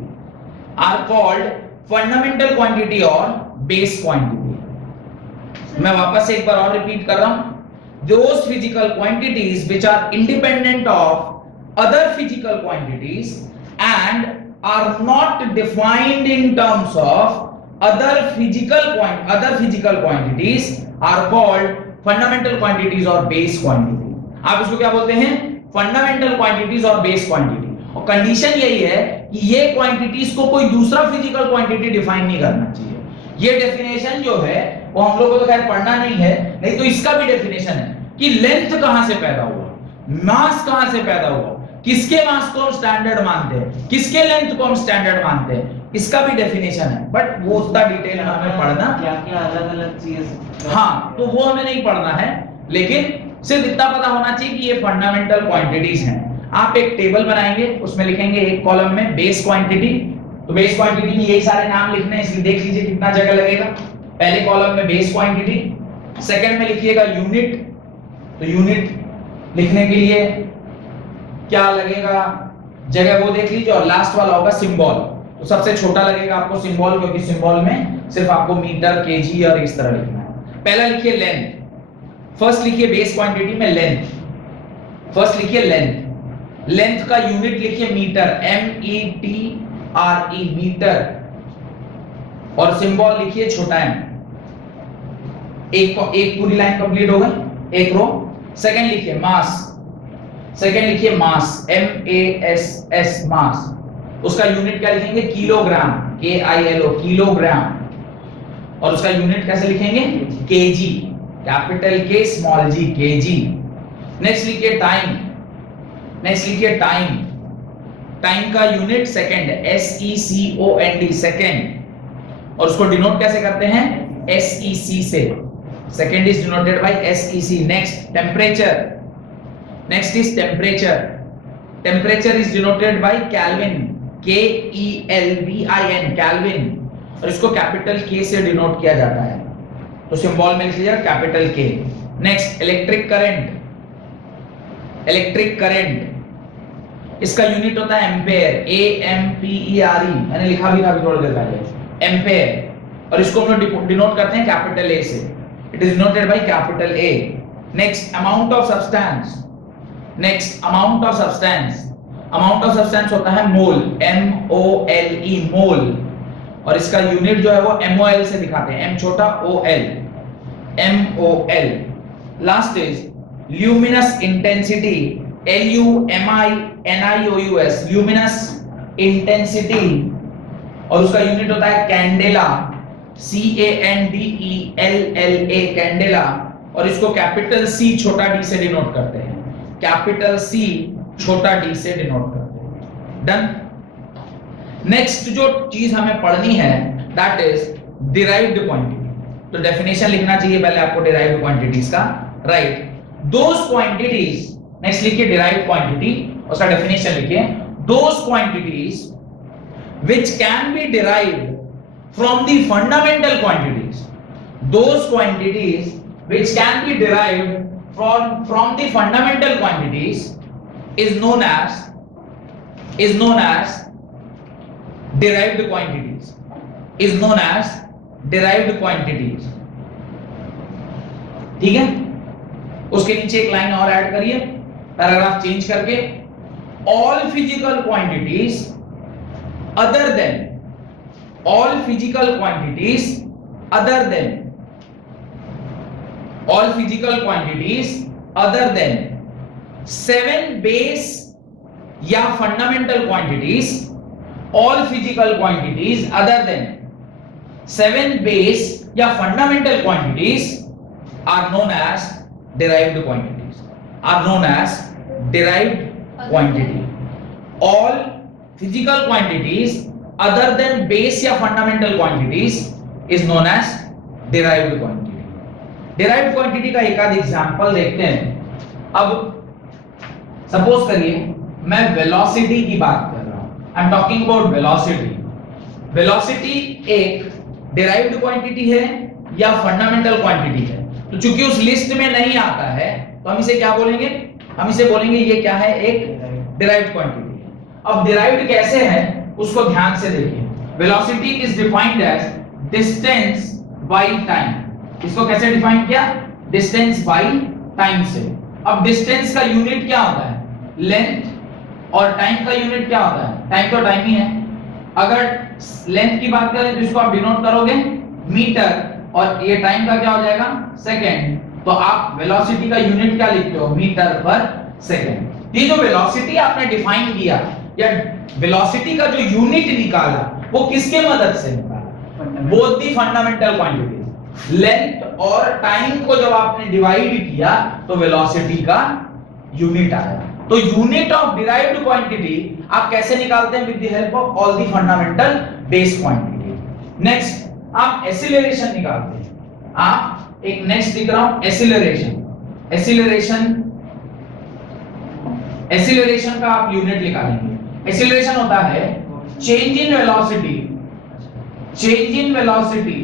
are called fundamental quantity or base quantity। मैं वापस एक बार और repeat कर रहा हूं, those physical quantities which are independent of other physical quantities and are not defined in terms of other physical quantities are called fundamental quantities or base quantity। आप इसको क्या बोलते हैं? फंडामेंटल क्वांटिटीज और बेस क्वांटिटी। और condition यही है कि ये क्वांटिटीज को कोई दूसरा फिजिकल क्वांटिटी डिफाइन नहीं करना चाहिए। ये डेफिनेशन जो है वो हम लोगों को तो खैर पढ़ना नहीं है, नहीं तो इसका भी डेफिनेशन है कि लेंथ कहां से पैदा हुआ, मास कहां से पैदा हुआ, किसके मास को हम स्टैंडर्ड मानते हैं, किसके लेंथ को हम स्टैंडर्ड मानते हैं, इसका भी डेफिनेशन है, बट वो उतना डिटेल में हमें पढ़ना, क्या क्या अलग अलग चीज, हाँ तो वो हमें नहीं पढ़ना है, लेकिन सिर्फ इतना पता होना चाहिए कि ये फंडामेंटल क्वांटिटीज हैं। आप एक टेबल बनाएंगे, उसमें लिखेंगे एक कॉलम में बेस क्वांटिटी, तो बेस क्वांटिटी में यही सारे नाम लिखने हैं, इसलिए देख लीजिए कितना जगह लगेगा। पहले कॉलम में बेस क्वांटिटी, सेकंड में लिखिएगा यूनिट, तो यूनिट लिखने के लिए क्या लगेगा जगह वो देख लीजिए, और लास्ट वाला होगा सिंबल। तो सबसे छोटा लगेगा आपको सिंबल, क्योंकि सिंबल में सिर्फ आपको मीटर, केजी और इस तरह लिखना है। पहला लिखिए लेंथ, फर्स्ट लिखिए बेस क्वांटिटी में लेंथ, फर्स्ट लिखिए लेंथ, लेंथ का यूनिट लिखिए मीटर, METRE मीटर, और सिंबल लिखिए छोटा m। एक पूरी लाइन कंप्लीट हो गई, एक रो। सेकंड लिखिए मास, सेकंड लिखिए मास, MASS मास, उसका यूनिट क्या लिखेंगे, किलोग्राम, KILO किलोग्राम, और उसका यूनिट कैसे लिखेंगे, KG, capital K small g, KG. Next लिखिए टाइम, नेक्स्ट लिखिए टाइम, टाइम का यूनिट सेकंड, SECOND सेकंड, और उसको डिनोट कैसे करते हैं, SEC से, second is denoted by SEC। Next temperature, next is temperature, temperature is denoted by kelvin, KELVIN kelvin, और इसको कैपिटल K से डिनोट किया जाता है, तो सिंबल में लिख लीजिएगा capital K। Next electric current, electric current, इसका यूनिट होता है एम्पेयर, AMPERE, मैंने लिखा भी था अभी थोड़ी देर पहले, एम्पेयर, और इसको हम लोग डिनोट करते हैं कैपिटल A से, it is denoted by capital A। Next amount of substance, next amount of substance, amount of substance होता है मोल, MOLE मोल, और इसका यूनिट जो है वो MOL से दिखाते हैं, M छोटा OL, MOL। Last is luminous intensity, LUMINOUS luminous intensity, और उसका यूनिट होता है कैंडेला, CANDELLA कैंडेला, और इसको कैपिटल C छोटा d से डिनोट करते हैं, कैपिटल C छोटा d से डिनोट करते हैं। डन। नेक्स्ट जो चीज हमें पढ़नी है दैट इज डिराइव्ड क्वांटिटी, तो डेफिनेशन लिखना चाहिए पहले आपको डिराइव्ड क्वांटिटीज का, राइट। दोस क्वांटिटीज, नेक्स्ट लिखिए डिराइव्ड क्वांटिटी, उसका डेफिनेशन लिखिए, दोस quantities which can be derived from the fundamental quantities, those quantities which can be derived from the fundamental quantities is known as derived quantities, is known as derived quantities। ठीक है, उसके नीचे एक line और add करिए, paragraph change करके, all physical quantities other than, all physical quantities other than, all physical quantities other than 7 base या fundamental quantities, all physical quantities other than 7 base या fundamental quantities are known as derived quantities, are known as derived quantity। all physical quantities other than base या fundamental quantities is known as derived quantity। derived quantity का एक आध example देखते हैं। अब suppose करिए मैं वेलोसिटी की बात कर रहा हूं, I am talking about velocity. Velocity एक derived quantity है या फंडामेंटल क्वांटिटी है, तो चूंकि उस लिस्ट में नहीं आता है तो हम इसे क्या बोलेंगे, हम इसे बोलेंगे ये क्या है, एक derived quantity। अब derived कैसे है उसको ध्यान से देखिए। Velocity is defined as distance by time. इसको कैसे डिफाइन किया, डिस्टेंस बाय टाइम से। अब डिस्टेंस का यूनिट क्या होता है, लेंथ, और टाइम का यूनिट क्या होता है, टाइम तो टाइम ही है। अगर लेंथ की बात करें तो इसको आप डिनोट करोगे मीटर, और ये टाइम का क्या हो जाएगा, सेकंड, तो आप वेलोसिटी का यूनिट क्या लिखते हो, मीटर पर सेकंड। ये जो वेलोसिटी आपने डिफाइन किया या वेलोसिटी का जो यूनिट निकाला वो किसके मदद से निकाला, both the fundamental quantities, length और टाइम को जब आपने डिवाइड किया तो वेलोसिटी का यूनिट आया। तो यूनिट ऑफ डिराइव्ड क्वांटिटी आप कैसे निकालते हैं, with the help of all the fundamental base quantity. Next आप एक्सीलरेशन निकालते हैं। आप एक नेक्स्ट लिख रहा हूं, एक्सीलरेशन। एक्सीलरेशन का आप यूनिट निकालेंगे। एक्सीलरेशन होता है change in velocity, change in velocity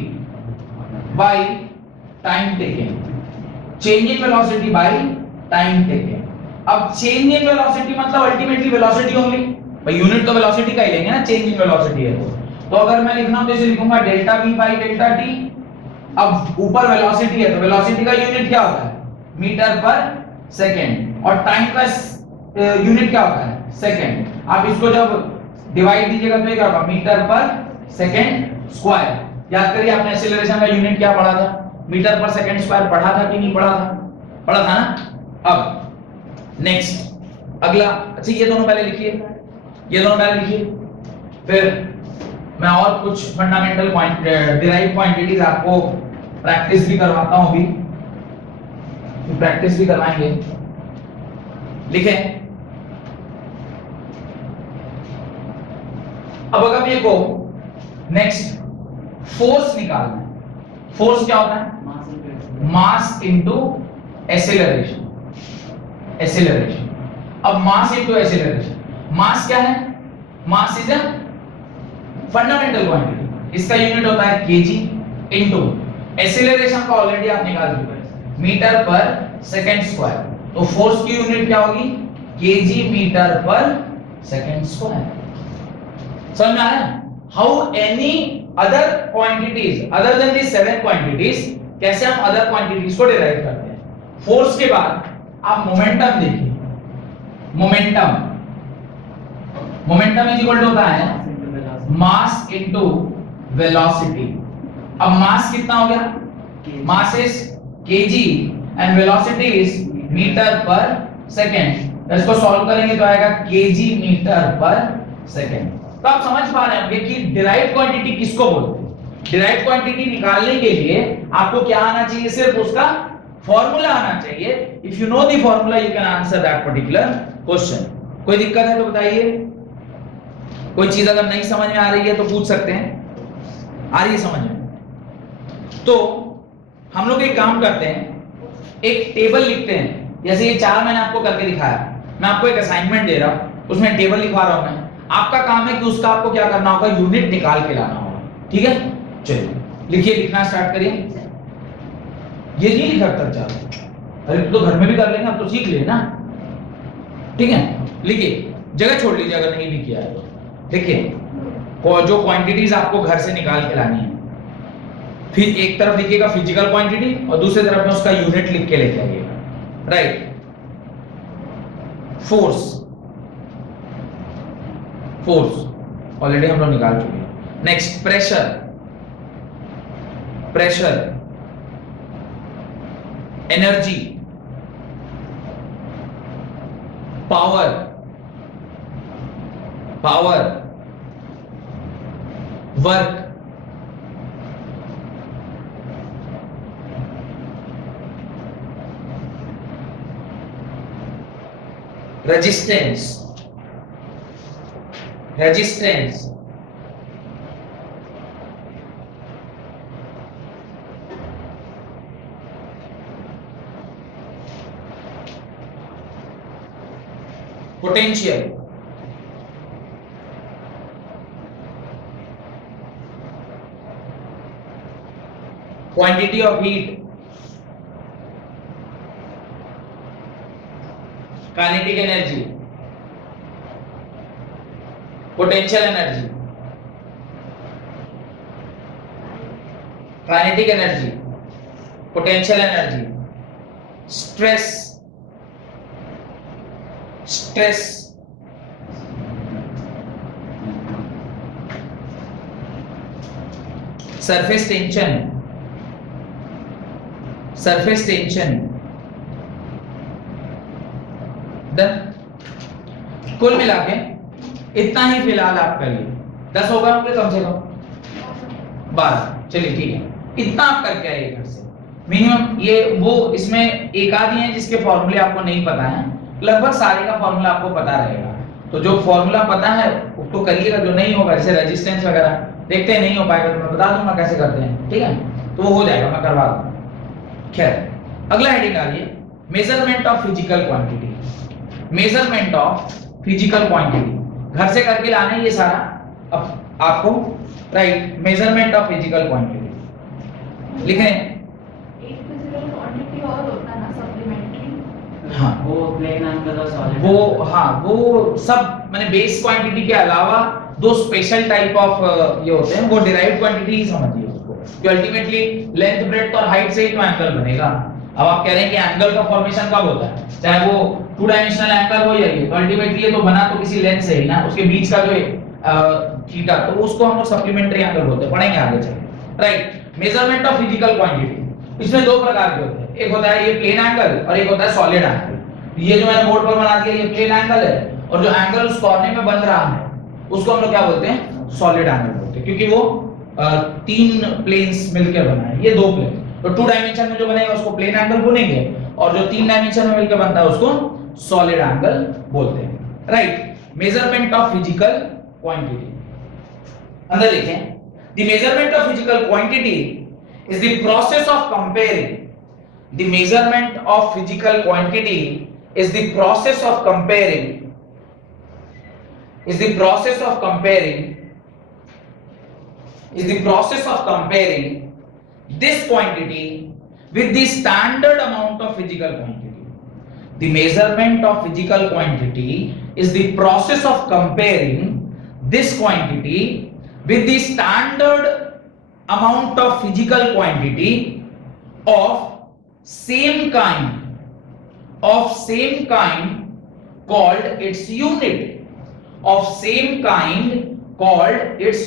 by time taken, change in velocity by time taken. अब चेंज इन वेलोसिटी मतलब अल्टीमेटली वेलोसिटी ओनली, भाई यूनिट तो वेलोसिटी का ही लेंगे ना, चेंज इन वेलोसिटी है तो अगर मैं लिखना हो तो इसे लिखूंगा delta v by delta t। अब ऊपर वेलोसिटी है तो वेलोसिटी का यूनिट क्या होता है, मीटर पर सेकंड, और टाइम का यूनिट क्या होता है, सेकंड। आप इसको जब डिवाइड दीजिएगा तो ये क्या होगा, मीटर पर सेकंड स्क्वायर। याद करिए आपने एक्सीलरेशन का यूनिट क्या पढ़ा था, मीटर पर सेकंड स्क्वायर पढ़ा था कि नहीं पढ़ा था, पढ़ा था ना। अब नेक्स्ट अगला, अच्छा ये दोनों पहले लिखिए, ये दोनों पहले लिखिए, फिर मैं और कुछ फंडामेंटल पॉइंट डिराइव क्वांटिटीज आपको प्रैक्टिस भी करवाता हूं, अभी प्रैक्टिस भी करवाएंगे। लिखे अब अगर मेरे को नेक्स्ट फोर्स निकालना है, फोर्स क्या होता है, मास इनटू एक्सेलरेशन, एक्सेलरेशन। अब मास इनटू एक्सेलरेशन, मास क्या है, mass is a fundamental quantity, इसका यूनिट होता है केजी इनटू एक्सेलरेशन का ऑलरेडी आप निकाल चुके हैं, मीटर पर सेकंड स्क्वायर। तो फोर्स की यूनिट क्या होगी, KG metre per second square. समझ में आ रहा है। How any other quantities other than the 7 quantities, कैसे हम अदर क्वांटिटीज को डिराइव करते हैं। फोर्स के बाद आप मोमेंटम देखिए, momentum, momentum is equal to होता है मास इनटू वेलोसिटी। अब मास कितना हो गया, mass is KG and velocity is metre per second. इसको सॉल्व करेंगे तो आएगा केजी मीटर पर सेकंड। तो आप समझ पा रहे होंगे कि डिराइव्ड क्वांटिटी किसको बोलते हैं। डिराइव्ड क्वांटिटी निकालने के लिए आपको क्या आना चाहिए, सिर्फ उसका फॉर्मूला आना चाहिए। If you know the formula you can answer that particular question. कोई दिक्कत है तो बताइए, कोई चीज अगर नहीं समझ में आ रही है तो पूछ सकते हैं। आ रही है समझ में? तो हम लोग एक काम करते हैं, एक टेबल लिखते हैं। जैसे ये 4 मैंने आपको करके दिखाया, मैं आपको एक असाइनमेंट दे रहा हूं, उसमें टेबल लिखवा रहा हूं मैं। आपका काम है कि उसका आपको क्या करना होगा, यूनिट निकाल के लाना होगा। ठीक है, चलिए लिखिए, लिखना स्टार्ट करिए। ये नहीं लिखा तक चाहते, अरे तो घर में भी कर लेंगे, अब तो सीख लिए ना। ठीक है, लिखिए, जगह छोड़ लीजिए अगर नहीं भी किया है तो। देखिए जो क्वांटिटीज आपको घर से निकाल के लानी है, फिर एक तरफ लिखिएगा फिजिकल क्वांटिटी और दूसरी तरफ में उसका यूनिट लिख के लेके आइएगा। राइट, फोर्स, फोर्स ऑलरेडी हम लोग निकाल चुके हैं। Next pressure, pressure, energy, power, power, work, resistance, resistance, potential, quantity of heat, kinetic energy, potential energy, kinetic energy, potential energy, stress, stress, surface tension, surface tension. Done. कुल मिला के इतना ही फिलहाल आप करिए। 10 होगा आपके कम से कम 12। चलिए ठीक है, इतना आप करके आइए घर से मिनिमम। ये वो इसमें एक आधी हैं जिसके फॉर्मूले आपको नहीं पता है, लगभग सारे का फॉर्मूला आपको पता रहेगा। तो जो फॉर्मूला पता है उसको करिएगा, जो नहीं होगा जैसे रेजिस्टेंस वगैरह देखते हैं नहीं हो पाएगा तो मैं बता दूंगा कैसे करते हैं। ठीक है, तो वो हो जाएगा, मैं करवा दूंगा। खैर, अगला हेडिंग आ रही है measurement of physical quantity. Measurement of physical quantity घर से करके लाना है ये सारा अब आपको। Right, measurement of physical quantity लिखें। एक फिजिकल क्वांटिटी और होता है ना, सप्लीमेंट्री। हाँ वो प्लेन एंगल और सॉलिड वो, हाँ वो सब मैंने बेस क्वांटिटी के अलावा दो स्पेशल टाइप ऑफ ये होते हैं, वो डिराइव्ड क्वांटिटी ही समझिए उसको, कि अल्टीमेटली लेंथ ब्रेड्थ और हाइट से ही तो एंगल बनेगा। अब आप कह रहे हैं कि एंगल का फॉर्मेशन कब होता है, चाहे वो टू डायमेंशनल एंगल हो या ये, तो अल्टीमेटली ये तो बना तो किसी लेंथ से ही ना, उसके बीच का जो थीटा, तो उसको हम लोग सप्लीमेंट्री एंगल बोलते हैं, पढ़ेंगे आगे चल। Right, measurement of physical quantity, इसमें दो प्रकार के होते हैं, एक होता है ये प्लेन एंगल और एक होता है सॉलिड एंगल। ये जो मैंने बोर्ड पर बना दिया ये प्लेन एंगल है, और जो एंगल उस कॉर्नर में बन रहा है उसको हम लोग क्या बोलते हैं, सॉलिड एंगल बोलते हैं, क्योंकि वो तीन प्लेन्स मिलकर बना है, ये दो प्लेन, तो टू डायमेंशन में जो बनेगा उसको प्लेन एंगल बोलेंगे, और जो तीन डायमेंशन में मिलकर बनता है उसको सॉलिड एंगल बोलते हैं। Right, measurement of physical quantity, अंदर लिखें, the measurement of physical quantity is the process of comparing, the measurement of physical quantity is the process of comparing, is the process of comparing, is the process of comparing this quantity with the standard amount of physical quantity. The measurement of physical quantity is the process of comparing this quantity with the standard amount of physical quantity of same kind called its unit, of same kind called its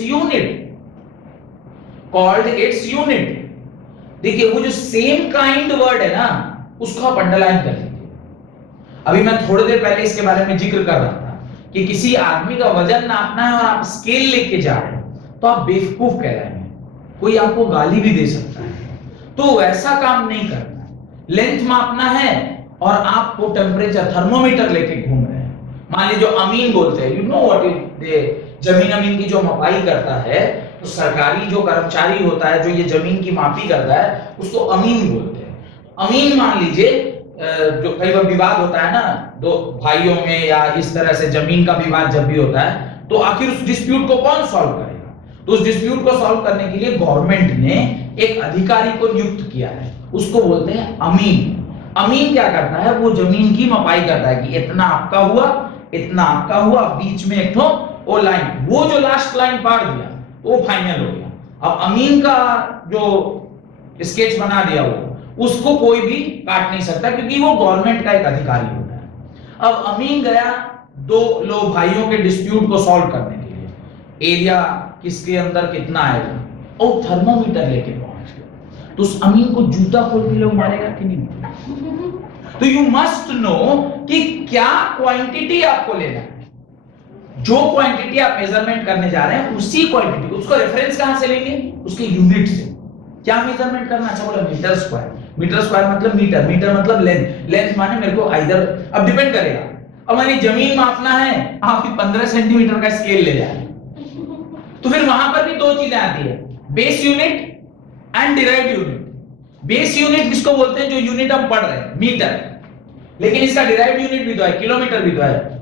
unit। देखिए वो जो same kind word है ना, उसको आप underline कर लीजिए। अभी मैं थोड़ी देर पहले इसके बारे में जिक्र कर रहा था कि किसी आदमी का वजन नापना है और आप स्केल लेके जा रहे हैं तो आप बेवकूफ कह रहे हैं, कोई आपको गाली भी दे सकता है, तो वैसा काम नहीं करना है। लेंथ मापना है और आपको टेम्परेचर थर्मोमीटर लेके घूम रहे हैं, मान लीजिए जो अमीन बोलते हैं, यू नो व्हाट इज जमीन अमीन की जो मपाई करता है, तो सरकारी जो कर्मचारी होता है जो ये जमीन की मापी करता है उसको अमीन बोलते हैं। अमीन मान लीजिए जो कई बार विवाद होता है ना दो भाइयों में, या इस तरह से जमीन का विवाद जब भी होता है, तो आखिर उस डिस्प्यूट को कौन सॉल्व करेगा, तो उस डिस्प्यूट को सॉल्व करने के लिए गवर्नमेंट ने एक अधिकारी को नियुक्त किया है, उसको बोलते हैं अमीन। अमीन क्या करता है, वो जमीन की मपाई करता है कि इतना आपका हुआ, इतना आपका हुआ, बीच में एक ठो वो लाइन, वो जो लास्ट लाइन पार दिया वो फाइनल हो गया। अब अमीन का जो स्केच बना दिया वो उसको कोई भी काट नहीं सकता, क्योंकि वो गवर्नमेंट का एक अधिकारी होता है। अब अमीन गया दो लोग भाइयों के डिस्प्यूट को सॉल्व करने के लिए, एरिया किसके अंदर कितना आएगा, और थर्मोमीटर लेके पहुंच गया, तो उस अमीन को जूता खोल के लोग मारेगा कि नहीं? तो यू मस्ट नो कि क्या क्वांटिटी आपको लेना है, जो क्वांटिटी आप मेजरमेंट करने जा रहे हैं उसी क्वांटिटी, उसको रेफरेंस कहां से लेंगे, उसके यूनिट से। क्या मेजरमेंट करना, अच्छा बोला मीटर स्क्वायर, मीटर स्क्वायर मतलब मीटर, मीटर मतलब लेंथ, लेंथ माने मेरे को आइदर, अब डिपेंड करेगा, अब मैंने जमीन मापना है, आप 15 सेंटीमीटर का स्केल ले जाए, तो फिर वहां पर भी दो चीजें आती है, base unit and derived unit. Base unit किसको बोलते हैं, जो यूनिट हम पढ़ रहे हैं, मीटर, लेकिन इसका डिराइव्ड यूनिट भी तो है, किलोमीटर भी तो है,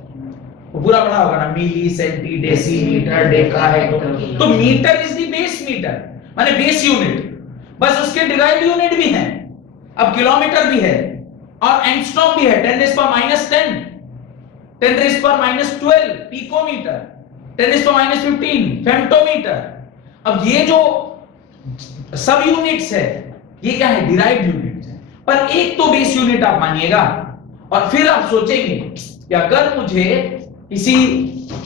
वो पूरा पढ़ा होगा ना, मिली, सेंटी, डेसीमीटर, डेका है, तो metre is the base metre, माने बेस यूनिट, बस उसके डिराइव्ड यूनिट भी हैं। अब किलोमीटर भी है और एंगस्ट्रॉम भी है, 10⁻10, 10⁻12 पिकोमीटर, 10⁻15 फेम्टोमीटर। अब ये जो सब यूनिट्स है ये क्या है, डिराइव्ड यूनिट्स है, पर एक तो बेस यूनिट आप मानिएगा, और फिर आप सोचेंगे कि अगर मुझे किसी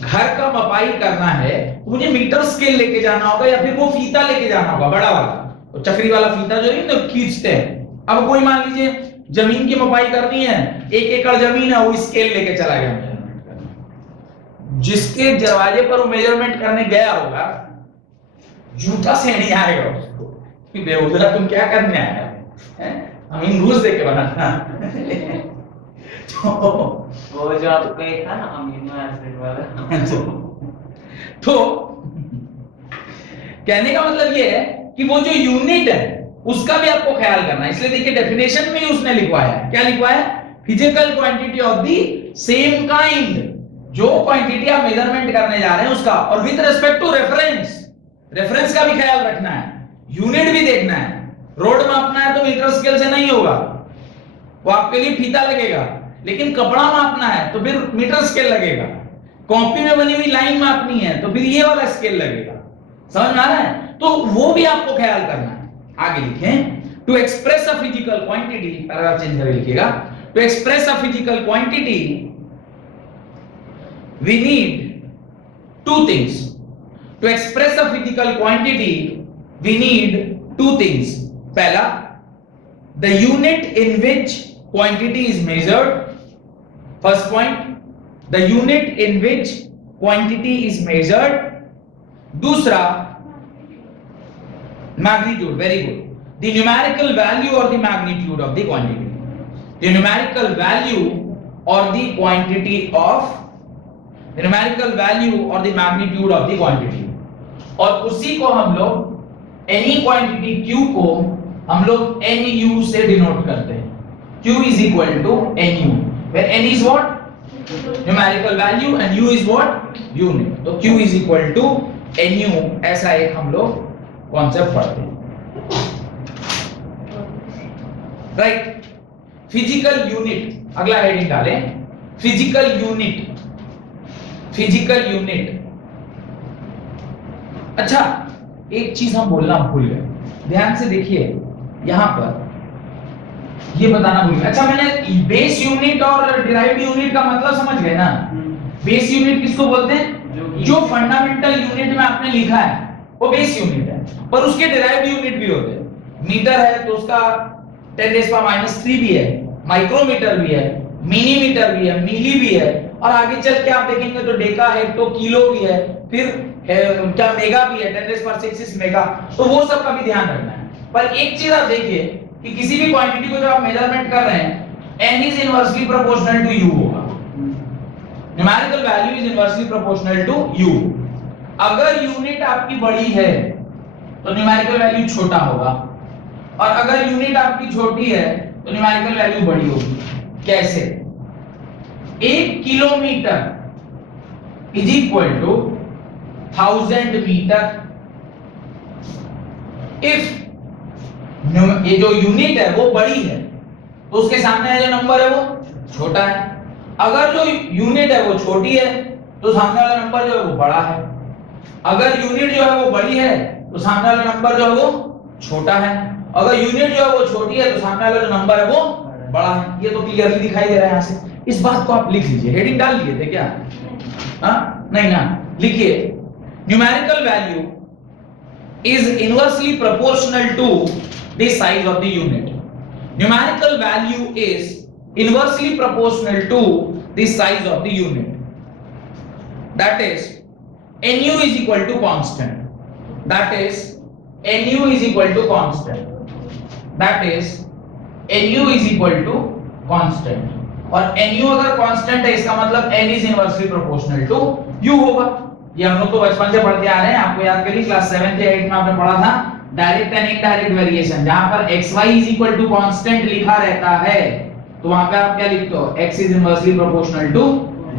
घर का मपाई करना है तो मुझे मीटर स्केल लेके जाना होगा, या फिर वो फीता लेके जाना होगा, बड़ा वाला, तो चक्री वाला फीता जो है ना खींचते हैं। अब कोई मान लीजिए जमीन की मपाई करनी है, 1 एकड़ जमीन है, वो स्केल लेके चला गया मेजरमेंट करने, जिसके दरवाजे पर वो मेजरमेंट करने गया होगा जूता से नहीं आएगा उसको कि बेहुदरा तुम क्या करने आया है, हम घूस देके बनाना। वो जो आपको एक था ना अमीनो एसिड वाला, तो कहने का मतलब ये है कि वो जो यूनिट है उसका भी आपको ख्याल करना है। इसलिए देखिए डेफिनेशन में उसने लिखवाया है, क्या लिखवाया है, physical quantity of the same kind, जो क्वांटिटी आप मेजरमेंट करने जा रहे हैं उसका, और with respect to reference, reference का भी ख्याल रखना है, यूनिट भी देखना है। रोड मापना है तो मीटर स्केल से नहीं होगा, वो आपके लिए फीता लगेगा, लेकिन कपड़ा मापना है तो फिर मीटर स्केल लगेगा, कॉपी में बनी हुई लाइन मापनी है तो फिर ये वाला स्केल लगेगा। समझ में आ रहा है? तो वो भी आपको ख्याल करना है। आगे लिखें, to express a physical quantity, paragraph change करके लिखिएगा, to express a physical quantity we need two things. To express a physical quantity we need two things. पहला, the unit in which quantity is measured. First point, the unit in which quantity is measured. दूसरा, magnitude, very good, the numerical value or the magnitude of the quantity, the numerical value or the quantity of, the numerical value or the magnitude of the quantity। और उसी को हम लोग any quantity q को हम लोग nu से denote करते हैं। q is equal to nu, where n is what, numerical value, and u is what, unit। तो q is equal to nu, ऐसा एक हम लोग कॉन्सेप्ट पढ़ते हैं, राइट। फिजिकल यूनिट, अगला हेडिंग डालें, फिजिकल यूनिट, फिजिकल यूनिट। अच्छा, एक चीज हम बोलना भूल गए, ध्यान से देखिए, यहां पर ये बताना भूल गया। अच्छा, मैंने बेस यूनिट और डिराइव्ड यूनिट का मतलब समझ गए ना? बेस यूनिट किसको बोलते हैं? जो फंडामेंटल यूनिट में आपने लिखा है वो बेस यूनिट है, पर उसके डिराइव्ड यूनिट भी होते हैं। मीटर है तो उसका 10⁻³ भी है, माइक्रोमीटर भी है, मिलीमीटर भी है, मिली भी है, और आगे चल के आप देखेंगे तो डेका है तो किलो भी है, फिर क्या मेगा भी है, 10⁻⁶ मेगा। तो वो सब का भी ध्यान रखना है। पर एक चीज आप देखिए कि किसी भी क्वांटिटी को जब आप मेजरमेंट कर रहे हैं, n is inversely proportional to u होगा, numerical value is inversely proportional to u। अगर यूनिट आपकी बड़ी है तो न्यूमेरिकल वैल्यू छोटा होगा, और अगर यूनिट आपकी छोटी है तो न्यूमेरिकल वैल्यू बड़ी होगी। कैसे? 1 kilometre is equal to 1000 metre. If ये जो यूनिट है वो बड़ी है तो उसके सामने जो नंबर है वो छोटा है, अगर जो यूनिट है वो छोटी है तो सामने वाला नंबर जो है वो बड़ा है, अगर यूनिट जो है वो बड़ी है तो सामने वाला नंबर जो है वो छोटा है, अगर यूनिट जो है वो छोटी है तो सामने वाला जो नंबर है वो बड़ा है। ये तो क्लियरली दिखाई दे रहा है यहाँ से। इस बात को आप लिख लीजिए, हेडिंग डाल लिए थे क्या? नहीं ना, लिखिए, numerical value is inversely proportional to the size of the unit. Numerical value is inversely proportional to the size of the unit. That is, nu is equal to constant. That is, nu is equal to constant. That is, nu is equal to constant. और nu अगर constant है इसका मतलब n is inversely proportional to u होगा। ये हम लोग तो बचपन से पढ़ते आ रहे हैं, आपको याद करिए क्लास 7th या 8th में आपने पढ़ा था डायरेक्ट एंड इनडायरेक्ट वेरिएशन, जहां पर xy is equal to constant लिखा रहता है तो वहां पे आप क्या लिखते हो, x is inversely proportional to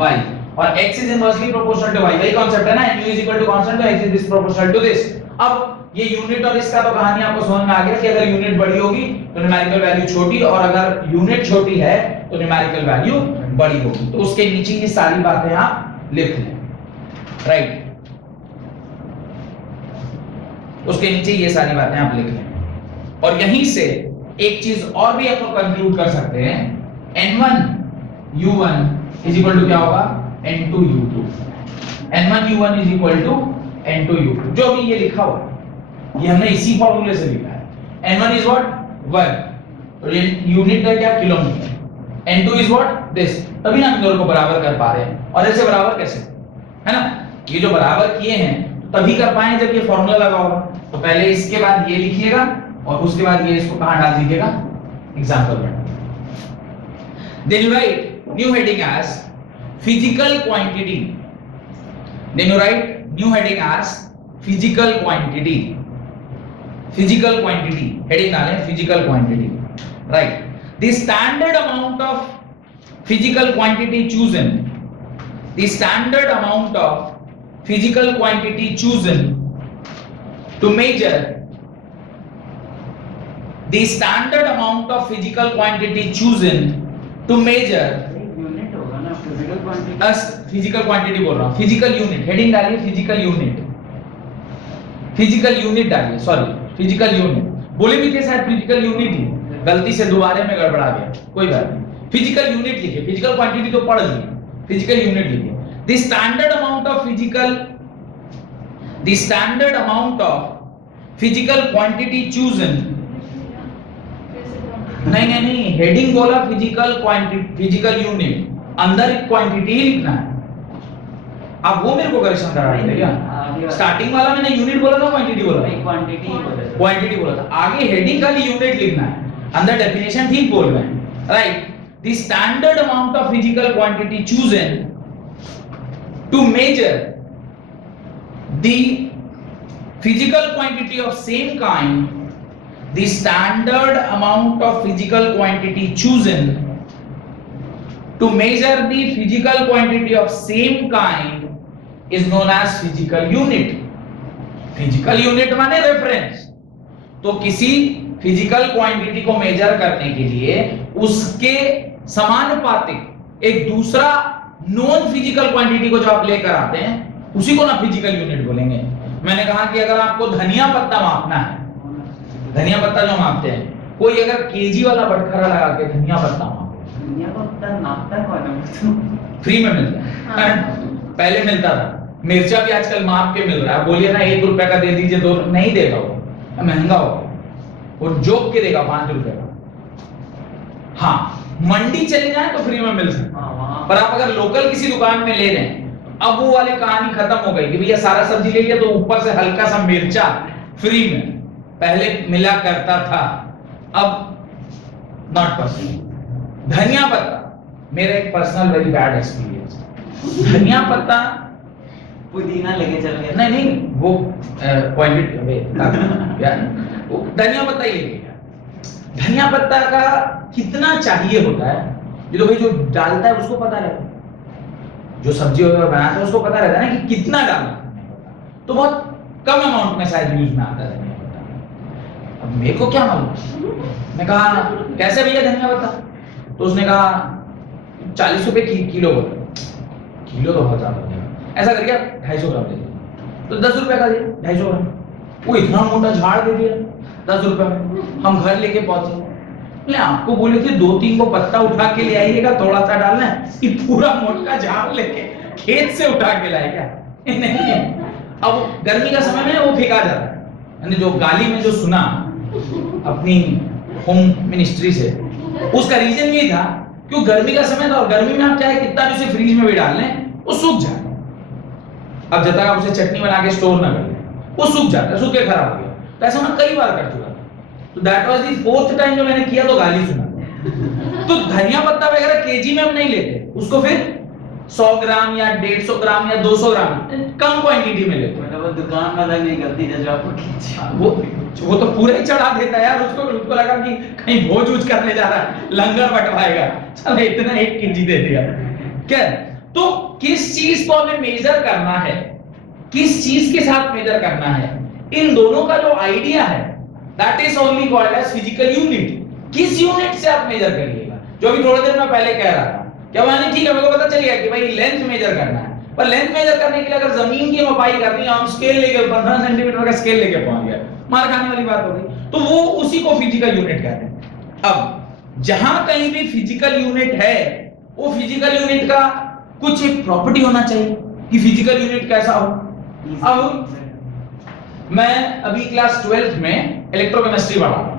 y, और x is inversely proportional to y, वही कांसेप्ट है ना, nu is equal to constant तो x is disproportional to this. अब ये यूनिट और इसका तो कहानी आपको समझ में आ गया कि अगर यूनिट बड़ी होगी तो न्यूमेरिकल वैल्यू छोटी, और अगर यूनिट छोटी है तो न्यूमेरिकल वैल्यू बड़ी होगी। तो उसके नीचे ये सारी बातें आप लिख लें, राइट, उसके नीचे ये सारी बातें आप लिख लें। और यहीं से एक चीज और भी आप कंक्लूड कर सकते हैं, n1 u1 is equal to क्या होगा, n2 u2, n1 u1 is equal to n2 u2, जो भी ये लिखा हुआ ये हमने इसी फॉर्मूले से लिखा है। n1 इज व्हाट, 1, तो ये यूनिट है क्या, kilometre, n2 is what, this, तभी ना हम दोनों को बराबर कर पा रहे हैं। और ऐसे बराबर कैसे, है ना, ये जो बराबर किए हैं तभी कर पाए जब ये फॉर्मूला लगा होगा। तो पहले इसके बाद ये लिखिएगा और उसके बाद ये इसको कहां डाल दीजिएगा, एग्जांपल में। Then you write new heading as physical quantity. Then you write new heading as physical quantity. Physical quantity heading डालें, physical quantity, right? The standard amount of physical quantity chosen, the standard amount of physical quantity chosen to measure, the standard amount of physical quantity chosen to measure physical quantity बोल रहा हूं, physical unit, heading डालिए physical unit, physical unit डालिए, sorry physical unit बोले भी थे शायद, physical unit ही गलती से दोबारा में गड़बड़ा गया, कोई बात नहीं। फिजिकल यूनिट लिखिए, फिजिकल क्वांटिटी तो पढ़ लिए, फिजिकल यूनिट लिखिए। The standard amount of physical, the standard amount of physical quantity chosen, नहीं हेडिंग बोला फिजिकल क्वांटिटी, फिजिकल यूनिट, अंदर क्वांटिटी ही लिखना है। आप वो मेरे को करेक्शन करा रहे थे क्या? स्टार्टिंग वाला मैंने यूनिट बोला था, क्वांटिटी बोला था? क्वांटिटी बोला था, क्वांटिटी बोला था। आगे हेडिंग खाली यूनिट लिखना है, अंदर डेफिनेशन ठीक बोल रहे हैं, right. The standard amount of physical quantity chosen to measure the physical quantity of same kind, the standard amount of physical quantity chosen to measure the physical quantity of same kind is known as physical unit. Physical unit माने reference. तो किसी physical quantity को major करने के लिए उसके समानुपातिक एक दूसरा नॉन फिजिकल क्वांटिटी को जो आप लेकर आते हैं उसी को ना फिजिकल यूनिट बोलेंगे। मैंने कहा कि अगर आपको धनिया पत्ता मापना है, धनिया पत्ता जो मापते हैं, कोई अगर केजी वाला बटखरा लगा के धनिया पत्ता फ्री में मिलता है, पहले मिलता था। मिर्चा भी आजकल माप के मिल रहा है, बोलिए ना 1 रुपए का दे दीजिए, 2 नहीं देगा, वो महंगा होगा, वो जोक के देगा 5 रुपए का। हाँ, मंडी चले जाए तो फ्री में मिल सकता है, पर आप अगर लोकल किसी दुकान में ले रहे हैं, अब वो वाली कहानी खत्म हो गई कि भैया सारा सब्जी ले लिया तो ऊपर से हल्का सा मिर्चा फ्री में पहले मिला करता था, अब नॉट पॉसिबल। धनिया पत्ता मेरा एक पर्सनल वेरी बैड एक्सपीरियंस। धनिया पत्ता पुदीना लेके चल गया, नहीं वो क्वांटिटी धनिया पत्ता ही लेके गया। धनिया पत्ता का कितना चाहिए होता है, ये तो भाई जो डालता है उसको पता रहता है, जो सब्जी वगैरह बनाता है उसको पता रहता है ना कि कितना डालना है, तो बहुत कम अमाउंट में शायद यूज में आता है धनिया पत्ता। अब मेरे को क्या मालूम, मैं कहा कैसे भैया धनिया पत्ता, तो उसने कहा 40 रुपए किलो बोला, किलो तो बहुत ज्यादा हो गया, ऐसा करके 250 ग्राम दे दिया, तो 10 रुपए का दिया 250 ग्राम, वो इतना मोटा झाड़ दे दिया 10 रुपए में। हम घर लेके पहुंचे, बोले आपको बोले थे 2-3 को पत्ता उठा के ले आइएगा, थोड़ा सा डालना है, कि पूरा मोटा झाड़ लेके खेत से उठा के लाए क्या? नहीं, अब गर्मी का समय में वो फेंका जाता है। मैंने जो गाली में जो सुना अपनी होम मिनिस्ट्री से, उसका रीजन ये था कि गर्मी का समय था और गर्मी में आप चाहे कितना भी उसे फ्रीज में भी डाल लें वो सूख जाए। अब जब तक आप उसे चटनी बना के स्टोर ना कर लें वो सूख जाता है, सूख के खराब हो गया। तो ऐसा मैं कई बार कर चुका था, तो that was the 4th time जो मैंने किया तो गाली सुना। तो धनिया पत्ता वगैरह केजी में हम नहीं लेते, उसको फिर 100 ग्राम या 150 ग्राम या 200 ग्राम कम क्वांटिटी में लेते। मतलब वो दुकान वाला नहीं गलती है जो आपको वो तो पूरे ही चढ़ा देता है यार, उसको लगा कि कहीं भोज उज करने जा रहा है, लंगर बंटवाएगा, चल इतना 1 केजी दे दिया। क्या तो किस चीज को हमें मेजर करना है, किस चीज के साथ मेजर करना है, इन दोनों का जो आइडिया है that is only called as physical unit. किस यूनिट से आप मेजर करिएगा, जो अभी थोड़ी देर में पहले कह रहा था, क्या मैंने ठीक है मेरे को पता चल गया कि भाई लेंथ मेजर करना है, पर लेंथ मेजर करने के लिए अगर जमीन की मपाई करनी है, हम स्केल लेके 15 सेंटीमीटर का स्केल लेके पहुंच गए, मार खाने वाली बात हो गई। तो वो उसी को फिजिकल यूनिट कहते हैं। अब जहां कहीं भी फिजिकल यूनिट है, वो फिजिकल यूनिट का कुछ एक प्रॉपर्टी होना चाहिए कि फिजिकल यूनिट कैसा हो। अब मैं अभी क्लास 12th में इलेक्ट्रोकेमिस्ट्री पढ़ा रहा हूं।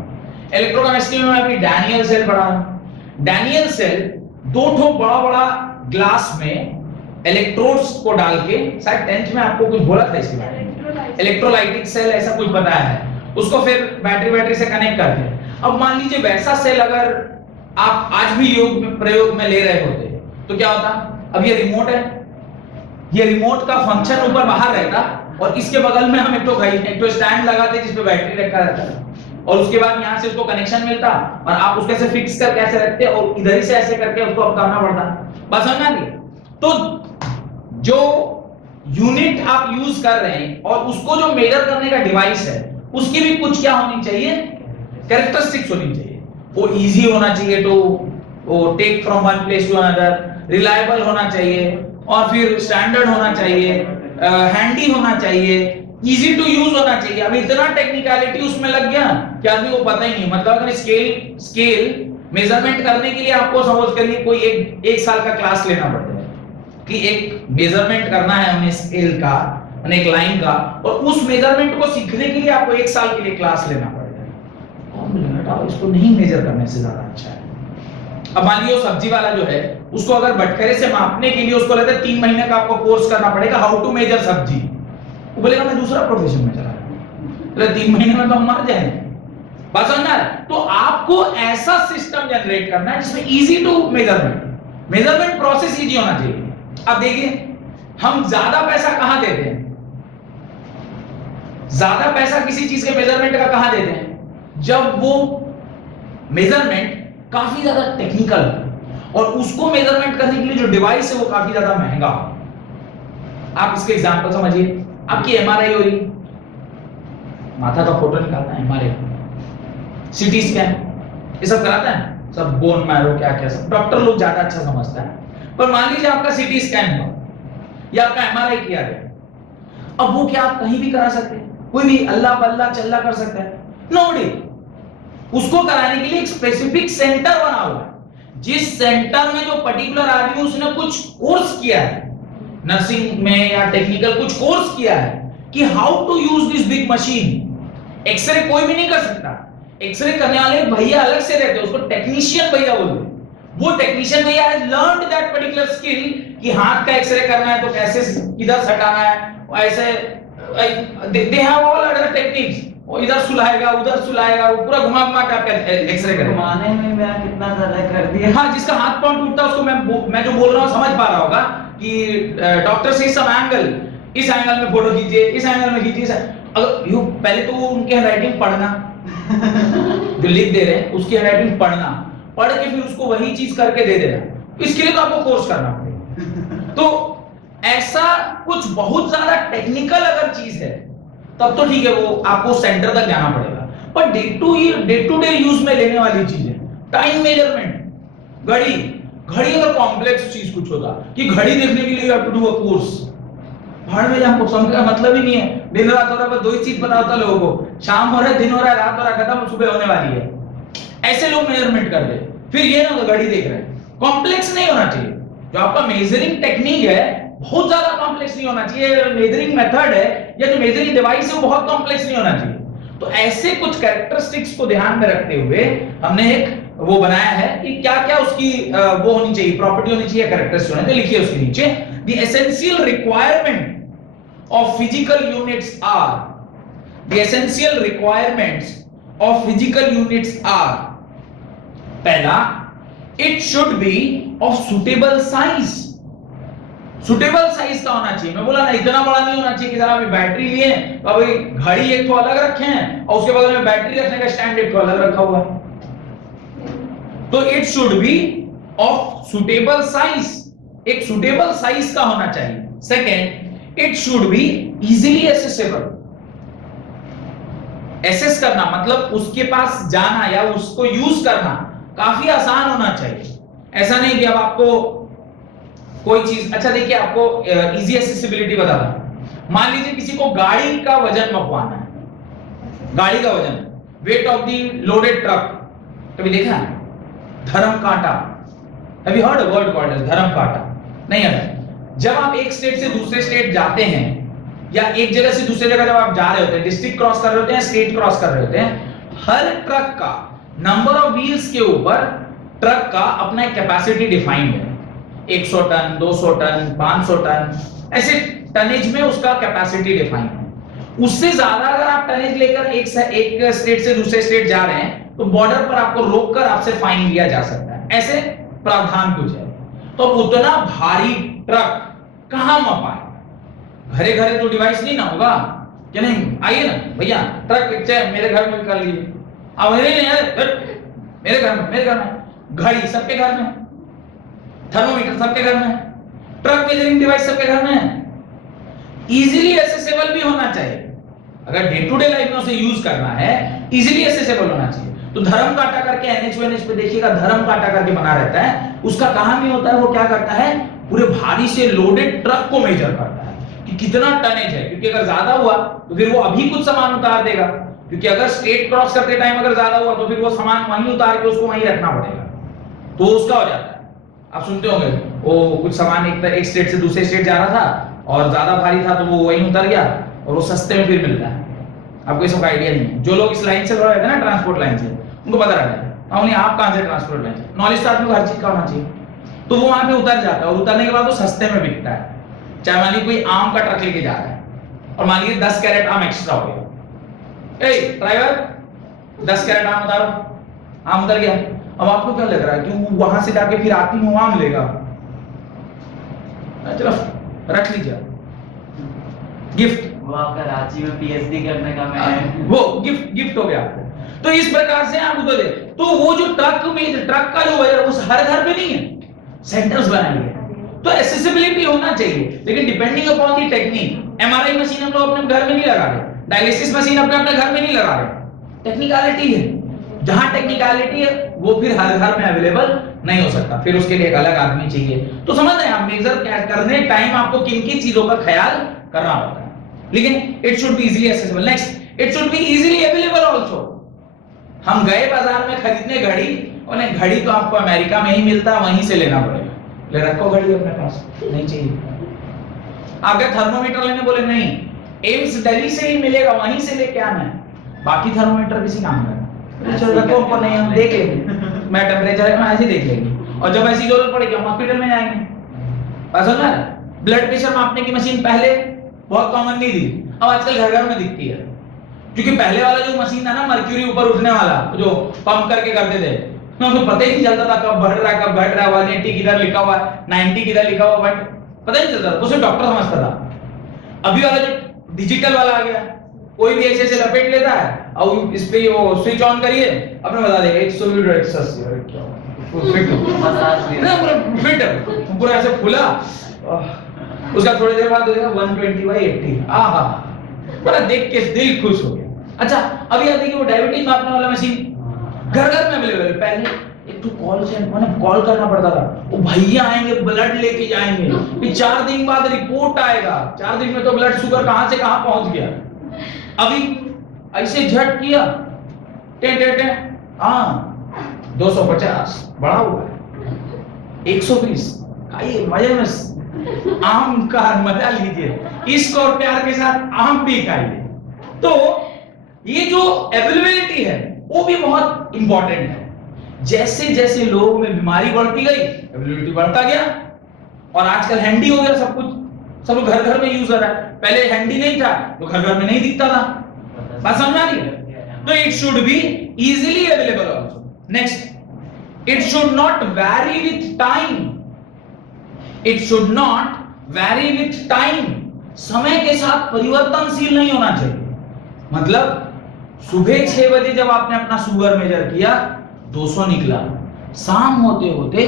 इलेक्ट्रोकेमिस्ट्री में मैं अभी डैनियल सेल पढ़ा रहा हूं। डैनियल सेल 2 ठो बड़ा ग्लास में इलेक्ट्रोड्स को डाल के, शायद 10th में आपको कुछ बोला था इसके बारे में, इलेक्ट्रोलाइटिक सेल ऐसा कुछ बताया है, उसको फिर बैटरी से कनेक्ट करते हैं। अब मान लीजिए वैसा सेल अगर आप आज भी प्रयोग में ले रहे होते तो क्या होता, अब ये रिमोट है, ये रिमोट का फंक्शन ऊपर बाहर रहता और इसके बगल में हम एक तो स्टैंड लगाते जिसपे बैटरी रखा रहता है, और उसके बाद यहाँ से उसको कनेक्शन मिलता और आप उसको ऐसे फिक्स करके ऐसे रखते और इधर ही से ऐसे करके उसको अब करना पड़ता। बस समझ आ गई। तो जो यूनिट आप यूज कर रहे हैं और उसको जो मेजर करने का डिवाइस है, उसकी भी कुछ क्या होनी चाहिए, कैरेक्टरिस्टिक्स होनी चाहिए। वो इजी होना चाहिए, तो वो take from one place to another, reliable होना चाहिए, और फिर स्टैंडर्ड होना चाहिए, हैंडी होना चाहिए, इजी टू यूज होना चाहिए। अब इतना टेक्निकलिटी उसमें लग गया कि आदमी को पता ही नहीं। मतलब अगर स्केल मेजरमेंट करने के लिए आपको समझ करिए कोई एक साल का क्लास लेना पड़ता है कि एक मेजरमेंट करना है हमें स्केल का, एक लाइन का, और उस मेजरमेंट को सीखने के लिए आपको एक साल के लिए क्लास लेना पड़ेगा। कौन बोलेगा इसको नहीं मेजर करने से ज्यादा अच्छा है। अब मान लीजिए सब्जी वाला जो है उसको अगर बटखरे से मापने के लिए उसको लगता है 3 महीने का आपको कोर्स करना पड़ेगा, हाउ टू मेजर सब्जी। वो बोलेगा मैं दूसरा प्रोफेशन में चला गया, तो 3 महीने में तो हम मर जाएंगे। बात समझ में आ रहा है? तो आपको ऐसा सिस्टम जनरेट करना है जिसमें easy to measurement process easy होना चाहिए। अब देखिए हम ज्यादा पैसा कहां देते हैं, ज्यादा पैसा किसी चीज के मेजरमेंट का कहां देते हैं, जब वो मेजरमेंट काफी ज्यादा टेक्निकल और उसको मेजरमेंट करने के लिए जो डिवाइस है वो काफी ज्यादा महंगा। आप इसके एग्जांपल समझिए, आपकी एमआरआई हो रही, माथा का फोटो निकालना है, एमआरआई, सीटी स्कैन, ये सब कराता है, सब बोन मैरो क्या क्या सब डॉक्टर लोग ज्यादा अच्छा समझता है। पर मान लीजिए आपका सीटी स्कैन हुआ या आपका एमआरआई किया गया, अब वो क्या आप कहीं भी करा सकते हैं? कोई भी अल्लाह बल्ला चल्ला कर सकता है? नोबडी। उसको कराने के लिए एक स्पेसिफिक सेंटर बना हुआ है, जिस सेंटर में जो पर्टिकुलर आदमी उसने कुछ कोर्स किया है, नर्सिंग में या टेक्निकल कुछ कोर्स किया है कि how to use this big machine. X ray कोई भी नहीं कर सकता, एक्सरे करने वाले भैया अलग से रहते हैं, उसको टेक्नीशियन भैया बोलते हैं। वो टेक्नीशियन भैया has learned that particular skill कि हाथ का एक्सरे करना है तो कैसे इधर हटाना है, ऐसे they have all other techniques, वो इधर सुलाएगा उधर सुलाएगा, वो पूरा घुमा घुमा के एक्सरे करेगा। घुमाने में मैं कितना ज्यादा कर दिया। हाँ, जिसका हाथ पांव टूटता है उसको मैं जो बोल रहा हूँ समझ पा रहा होगा कि डॉक्टर से सम एंगल, इस एंगल में फोटो खींचिए, इस एंगल में खींचिए। अगर यू पहले तो उनके हैंडराइटिंग पढ़ना, जो लिख दे रहे हैं उसकी हैंडराइटिंग पढ़ना, पढ़ के फिर उसको वही चीज करके दे देना। इसके लिए तो आपको कोर्स करना पड़ेगा। तो ऐसा कुछ बहुत ज्यादा टेक्निकल अगर चीज है तब तो ठीक है, वो आपको सेंटर तक जाना पड़ेगा। Per day to day use में लेने वाली चीजें, टाइम मेजरमेंट, घड़ी अगर कॉम्प्लेक्स चीज कुछ होता कि घड़ी देखने के लिए you have to do a course, भाड़ में हमको समझ का मतलब ही नहीं है। दिन रात हो रहा है, दो ही चीज पता होता लोगों को, शाम हो रहा है, दिन हो रहा है, रात हो रहा है, खत्म, सुबह होने वाली है। ऐसे लोग मेजरमेंट कर दे, फिर ये ना घड़ी देख रहे हैं। कॉम्प्लेक्स नहीं होना चाहिए। जो आपका मेजरिंग टेक्निक है बहुत ज्यादा कॉम्प्लेक्स नहीं होना चाहिए, मेजरिंग मेथड है या जो मेजरिंग डिवाइस है वो बहुत कॉम्प्लेक्स नहीं होना चाहिए। तो ऐसे कुछ कैरेक्टरिस्टिक्स को ध्यान में रखते हुए हमने एक वो बनाया है कि क्या क्या उसकी वो होनी चाहिए, प्रॉपर्टी होनी चाहिए, कैरेक्टरिस्टिक्स होने। तो लिखिए उसके नीचे, the essential requirement of physical units are, the essential requirements of physical units are, पहला, it should be of suitable size। Suitable size का होना चाहिए। मैं बोला ना इतना बड़ा नहीं होना चाहिए कि जरा अभी बैटरी लिए तो अभी घड़ी एक तो अलग रखे हैं और उसके बगल में बैटरी रखने का स्टैंड एक तो अलग रखा हुआ है। तो it should be of suitable size, एक सुटेबल साइज का होना चाहिए। Second, it should be easily accessible. Access करना मतलब उसके पास जाना या उसको यूज करना काफी आसान होना चाहिए। ऐसा नहीं कि अब आपको कोई चीज, अच्छा देखिए आपको इजी एसेसिबिलिटी बताता हूं। मान लीजिए किसी को गाड़ी का वजन मपवाना है, गाड़ी का वजन, weight of the loaded truck, कभी देखा है? धर्म कांटा, have you heard a word called as धर्म कांटा? नहीं है। जब आप एक स्टेट से दूसरे स्टेट जाते हैं या एक जगह से दूसरे जगह जब आप जा रहे होते हैं, डिस्ट्रिक्ट क्रॉस कर रहे होते हैं, स्टेट क्रॉस कर रहे होते हैं, हर ट्रक का नंबर ऑफ व्हील्स के ऊपर ट्रक का अपना एक कैपेसिटी डिफाइंड है। 100 टन, 200 टन, 500 टन, ऐसे टनेज में उसका कैपेसिटी डिफाइंड है। उससे ज्यादा अगर आप टनेज लेकर एक स्टेट से दूसरे स्टेट जा रहे हैं तो बॉर्डर पर आपको रोककर आपसे फाइन लिया जा सकता है। ऐसे प्रावधान कुछ है। तो उतना भारी ट्रक कहां मपाए? घरे घरे तो डिवाइस नहीं ना होगा क्या? नहीं, आइए ना भैया, ट्रक मेरे घर में कर लीजिए। अब मेरे घर में घड़ी सबके घर में, थर्मोमीटर सबके घर में, ट्रक मेजरिंग डिवाइस सबके घर में है। इजीली एसेसेबल भी होना चाहिए। अगर डे टू डे लाइफ में उसे यूज करना है, इजीली एसेसेबल होना चाहिए। तो धर्म काटा करके NH पे देखिएगा, धर्म काटा करके बना रहता है। उसका काम ही होता है वो क्या करता है, पूरे भारी से लोडेड ट्रक को मेजर करता है कि कितना टनेज है, क्योंकि अगर ज्यादा हुआ तो फिर वो अभी कुछ सामान उतार देगा, क्योंकि अगर स्टेट क्रॉस करते टाइम अगर ज्यादा हुआ तो फिर वो सामान वहीं उतार के उसको वहीं रखना पड़ेगा, तो उसका हो जाता है। आप सुनते होंगे वो कुछ सामान एक स्टेट से दूसरे स्टेट जा रहा था और ज्यादा भारी था तो वो वहीं उतर गया और वो सस्ते में फिर मिलता है। आपको इसका आइडिया नहीं है। जो लोग इस लाइन से रहते हैं ना, ट्रांसपोर्ट लाइन से, उनको पता रहता है ओनली आप कहां से ट्रांसपोर्ट लाइन से, नॉलेज तो आदमी को हर चीज का होना चाहिए। तो वो वहां पे उतर जाता है और उतरने के बाद वो सस्ते में बिकता है। चाहे मान लीजिए कोई आम का ट्रक लेके जा रहा है और मान लीजिए 10 कैरेट आम एक्स्ट्रा हो गया, ए ड्राइवर 10 कैरेट आम उतारो, आम उतर गया। अब आपको क्या लग रहा है कि वो वहां से जाके फिर आती में आम लेगा? चलो रख लीजिए, गिफ्ट, वो आपका रांची में पीएचडी करने का मैं वो गिफ्ट हो गया आपको। तो इस प्रकार से आप उधर तो वो जो ट्रक का जो वजन उस हर घर पे नहीं है, सेंटर्स बनाएंगे। तो एक्सेसिबिलिटी होना चाहिए, लेकिन depending upon the technique. MRI machine हम लोग अपने घर में नहीं लगा रहे, डायलिसिस मशीन अपने घर में नहीं लगा रहे। टेक्निकलिटी है, जहां टेक्निकलिटी है वो फिर हर घर में अवेलेबल नहीं हो सकता, फिर उसके लिए एक अलग आदमी चाहिए। तो समझ रहे हैं आप, मेजर करने टाइम आपको किन किन चीजों का ख्याल करना होता है। लेकिन it should be easily accessible. Next, it should be easily available also. हम गए बाजार में खरीदने घड़ी, और घड़ी तो आपको अमेरिका में ही मिलता है, वहीं से लेना पड़ेगा। ले रखो घड़ी अपने पास, नहीं चाहिए। आगे थर्मोमीटर लेने बोले, नहीं, एम्स दिल्ली से ही मिलेगा, वहीं से लेके आना है। बाकी थर्मोमीटर किसी काम का चलो रखो ऊपर, नहीं हम देख लेंगे, मैं टेम्परेचर है मैं ऐसे देख लेंगे, और जब ऐसी जरूरत पड़ेगी हम हॉस्पिटल में जाएंगे। बस समझ रहे? ब्लड प्रेशर मापने की मशीन पहले बहुत कॉमन नहीं थी, अब आजकल घर घर में दिखती है। क्योंकि पहले वाला जो मशीन था ना, मर्क्यूरी ऊपर उठने वाला, जो पंप करके करते थे, तो पता ही नहीं चलता था कब बढ़ रहा है कब घट रहा है, 180 किधर लिखा हुआ है, 90 किधर लिखा हुआ, बट पता ही नहीं चलता, उसे डॉक्टर समझता था। अभी वाला जो डिजिटल वाला आ गया, कोई भी ऐसे लपेट लेता है और इस पे वो स्विच ऑन करिए, अपने बता देगा 120 180, अरे क्या फिट पूरा ऐसे खुला, उसका थोड़ी देर बाद देखा 120/80, आहा, बड़ा देख के दिल खुश हो गया। अच्छा, अभी आप देखिए वो डायबिटीज मापने वाला मशीन घर घर में अवेलेबल है। पहले एक तो कॉल से कॉल करना पड़ता था, वो भैया आएंगे ब्लड लेके जाएंगे, फिर 4 दिन बाद रिपोर्ट आएगा, 4 दिन में तो ब्लड शुगर कहां से कहां पहुंच गया। अभी ऐसे झट किया, हाँ 250 बढ़ा हुआ है, 120, खाइए मजे में आम का मजा लीजिए, इश्क और प्यार के साथ आम भी खाइए। तो ये जो अवेलेबिलिटी है वो भी बहुत इंपॉर्टेंट है। जैसे जैसे लोगों में बीमारी बढ़ती गई, अवेलेबिलिटी बढ़ता गया, और आजकल हैंडी हो गया सब कुछ, सब लोग घर घर में यूज हो रहा है। पहले हैंडी नहीं था तो घर घर में नहीं दिखता था। बात समझ आ रही है? तो it should be easily available also. Next, it should not vary with time. It should not vary with time. समय के साथ परिवर्तनशील नहीं होना चाहिए। मतलब सुबह 6 बजे जब आपने अपना शुगर मेजर किया 200 निकला, शाम होते होते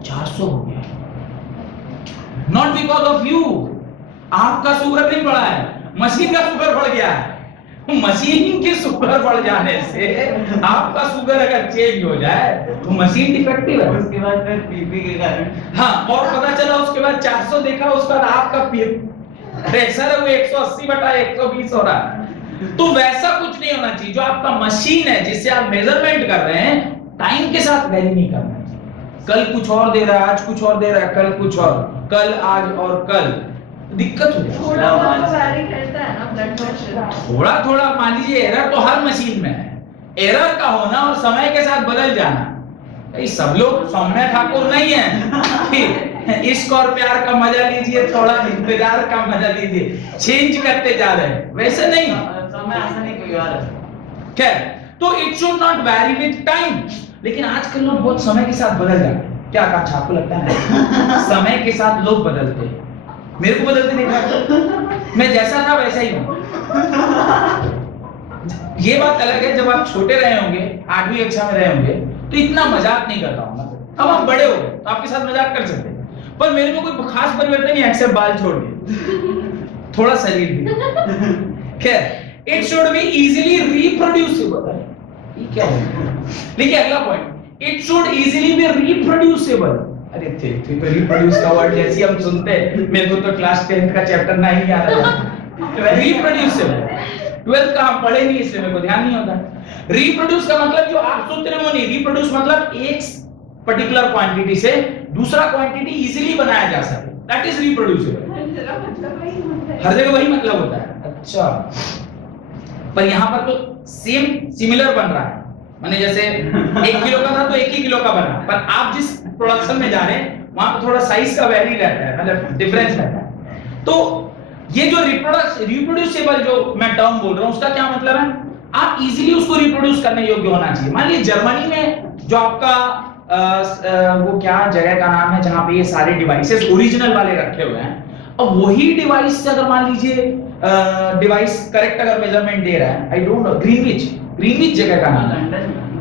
400 हो गया। नॉट बिकॉज ऑफ यू, आपका शुगर नहीं बढ़ा है, मशीन का शुगर बढ़ गया है। मशीन के शुगर बढ़ जाने से आपका शुगर अगर चेंज हो जाए तो मशीन डिफेक्टिव है। उसके बाद फिर बीपी के कारण, हाँ, और पता चला उसके बाद 400 देखा, उसका आपका प्रेशर है वो 180/120 हो रहा है। तो वैसा कुछ नहीं होना चाहिए। जो आपका मशीन है जिससे आप मेजरमेंट कर रहे हैं, टाइम के साथ वैरी नहीं करना चाहिए। कल कुछ और दे रहा है, आज कुछ और दे रहा है, कल कुछ और, कल आज और कल, दिक्कत हो जाए। थोड़ा बहुत वैरी करता है ना ब्लड प्रेशर, थोड़ा थोड़ा मान लीजिए, एरर तो हर मशीन में है। एरर का होना और समय के साथ बदल जाना, सब लोग सौम्या ठाकुर नहीं है। इश्क और प्यार का मजा लीजिए, थोड़ा इंतजार का मजा लीजिए, चेंज करते जा रहे हैं, वैसे नहीं। समय ऐसा नहीं कोई और है। खैर, तो it should not vary with time. लेकिन आजकल लोग बहुत समय के साथ बदल जाते हैं। क्या आकांक्षा आपको लगता है समय के साथ लोग बदलते हैं? मेरे को बदलते नहीं लगता, मैं जैसा था वैसा ही हूं। ये बात अलग है, जब आप छोटे रहे होंगे, 8वीं कक्षा में रहे होंगे, तो इतना मजाक नहीं करता हूं। अब आप बड़े हो तो आपके साथ मजाक कर सकते हैं, पर मेरे में कोई खास परिवर्तन नहीं, एक्सेप्ट बाल छोड़ के थोड़ा शरीर भी। खैर, it should be easily reproducible. ये क्या है? देखिए अगला point, it should easily B reproducible. अरे थे तो रिप्रोड्यूस का वर्ड जैसे हम सुनते हैं, मेरे को तो क्लास 10th का चैप्टर 9 ही याद है। रिप्रोड्यूसिबल 12th का हम पढ़े नहीं, इसलिए मेरे को ध्यान नहीं होता। रिप्रोड्यूस का मतलब जो आप सोच रहे हो नहीं, रिप्रोड्यूस मतलब एक पर्टिकुलर क्वांटिटी से दूसरा क्वांटिटी इजीली बनाया जा सके, दैट इज रिप्रोड्यूसिबल। हर जगह वही मतलब होता है। अच्छा, पर यहाँ पर तो सेम सिमिलर बन रहा है, माने जैसे 1 किलो का था तो 1 ही किलो का बना, पर आप जिस प्रोडक्शन में जा रहे हैं वहां पर थोड़ा साइज का वेरी रहता है, मतलब डिफरेंस रहता है। तो ये जो रिप्रोड्यूसिबल जो मैं टर्म बोल रहा हूं उसका क्या मतलब है, आप इजीली उसको रिप्रोड्यूस करने योग्य होना चाहिए। मान लीजिए जर्मनी में जो आपका वो क्या जगह का नाम है जहां पे ये सारे डिवाइसेस ओरिजिनल वाले रखे हुए हैं, अब वही डिवाइस से अगर मान लीजिए डिवाइस करेक्ट अगर मेजरमेंट दे रहा है, आई डोंट नो, ग्रीनविच जगह का नाम है,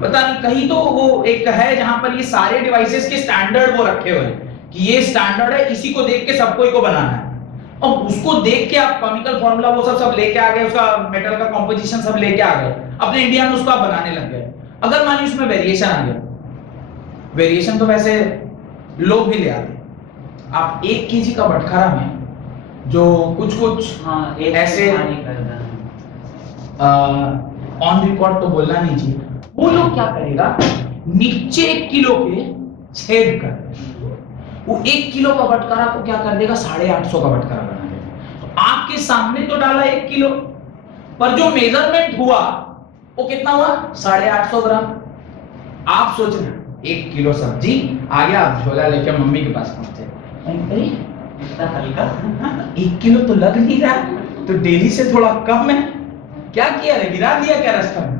पता नहीं कहीं तो वो एक है जहां पर ये सारे डिवाइसेस के स्टैंडर्ड वो रखे हुए हैं कि ये स्टैंडर्ड है, इसी को देख के सबको को बनाना है। अब उसको देख के आप केमिकल फार्मूला वो सब लेके आ गए, उसका मेटल का कंपोजिशन सब लेके आ गए, अपने इंडिया में उसको आप बनाने लग गए। अगर मान लीजिए उसमें वेरिएशन आ गया, वेरिएशन तो वैसे लोग भी ले आते, आप 1 केजी का बटखारा में जो कुछ ऐसे ऑन रिकॉर्ड तो बोलना नहीं चाहिए, वो लोग क्या करेगा, नीचे 1 किलो के छेद कर, वो 1 किलो का बटखारा को क्या कर देगा 850 का बटखारा बना देगा। तो आपके सामने तो डाला 1 किलो, पर जो मेजरमेंट हुआ वो कितना हुआ 850 ग्राम। आप सोच रहे 1 किलो सब्जी आ गया, आप झोला लेके मम्मी के पास पहुंचे, अरे इतना हल्का 1 किलो तो लग नहीं रहा, तो डेली से थोड़ा कम है, क्या किया रे, गिरा दिया क्या रास्ता में?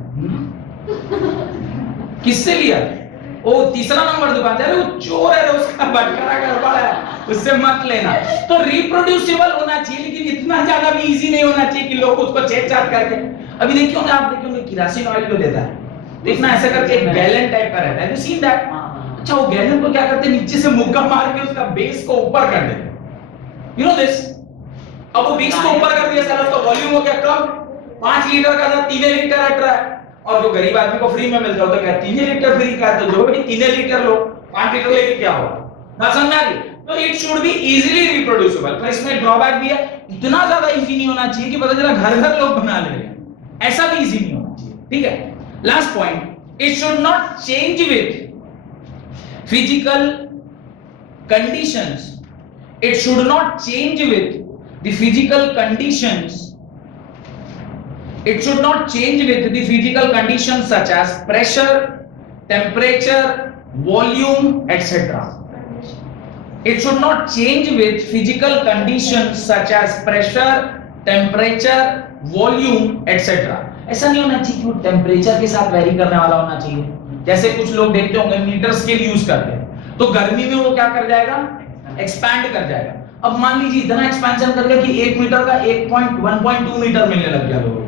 किससे लिया? ओ तीसरा नंबर दुकान जा रहे, वो चोर है, उसका बटखारा गड़बड़ है, उससे मत लेना। तो रिप्रोड्यूसिबल होना चाहिए, लेकिन इतना ज्यादा भी इजी नहीं होना चाहिए कि लोग उसको चेक चाक करके। अभी देखिए आप देखेंगे किरोसिन ऑयल जो देता है, देखना ऐसा करके एक गैलन टाइप का रहता है, यू सीन दैट। अच्छा, वो गैलन को क्या करते हैं, नीचे से मुक्का मार के उसका बेस को ऊपर कर देते हैं, यू नो दिस। अब वो बेस को ऊपर कर दिया, सारा उसका वॉल्यूम हो गया कम, 5 लीटर का था 3 लीटर हट रहा है, और जो गरीब आदमी को फ्री में मिलता होता है 3 लीटर फ्री का, तो जो भी 3 लीटर लो 5 लीटर लेके क्या होगा, बात समझ आ रही? तो it should be easily reproducible, पर इसमें ड्रॉबैक भी है, इतना ज्यादा इजी नहीं होना चाहिए कि पता चला घर घर लोग बना ले रहे हैं, ऐसा भी इजी नहीं होना चाहिए, ठीक है। Last point, it should not change with physical conditions, it should not change with the physical conditions, it should not change with the physical conditions such as pressure, temperature, volume, etc. It should not change with physical conditions such as pressure, temperature, volume, etc. ऐसा नहीं होना चाहिए कि वो temperature के साथ very करने वाला होना चाहिए, जैसे कुछ लोग देखते होंगे मीटर स्केल यूज करते हैं, तो गर्मी में वो क्या कर जाएगा, एक्सपैंड कर जाएगा। अब मान लीजिए इतना एक्सपेंशन कर गया कि 1 मीटर का 1.2 मीटर मिलने लग गया लोगों को,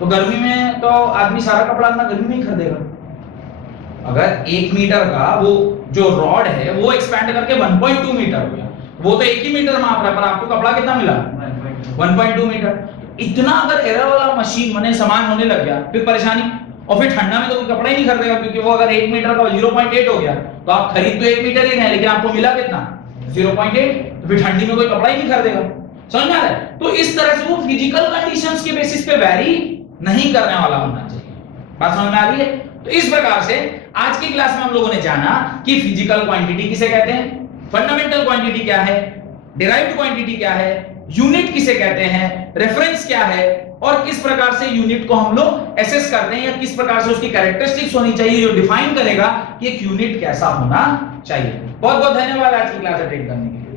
तो गर्मी में तो आदमी सारा कपड़ा अपना गर्मी में ही खरीदेगा। अगर 1 मीटर का वो जो रॉड है वो एक्सपैंड करके 1.2 मीटर हो गया, वो तो 1 ही मीटर माप रहा है, पर आपको कपड़ा कितना मिला 1.2 मीटर। इतना अगर एरर वाला मशीन मने सामान होने लग गया, फिर परेशानी, और फिर ठंडा में तो कोई कपड़ा ही नहीं खरीदेगा, क्योंकि वो अगर 1 मीटर का 0.8 हो गया तो आप खरीद तो 1 मीटर ही रहे, लेकिन आपको मिला कितना 0.8, तो फिर ठंडी में कोई कपड़ा ही नहीं खरीदेगा। समझ में आ रहा है? तो इस तरह से वो फिजिकल कंडीशंस के बेसिस पे वेरी नहीं करने वाला होना चाहिए, बात समझ में आ रही है? तो इस प्रकार से आज की क्लास में हम लोगों ने जाना कि फिजिकल क्वांटिटी किसे कहते हैं, फंडामेंटल क्वांटिटी क्या है, डिराइव्ड क्वांटिटी क्या है, यूनिट किसे कहते हैं, रेफरेंस क्या है, और किस प्रकार से यूनिट को हम लोग एसेस करते हैं, या किस प्रकार से उसकी कैरेक्टरिस्टिक्स होनी चाहिए जो डिफाइन करेगा कि एक यूनिट कैसा होना चाहिए। बहुत बहुत धन्यवाद आज की क्लास अटेंड करने के लिए।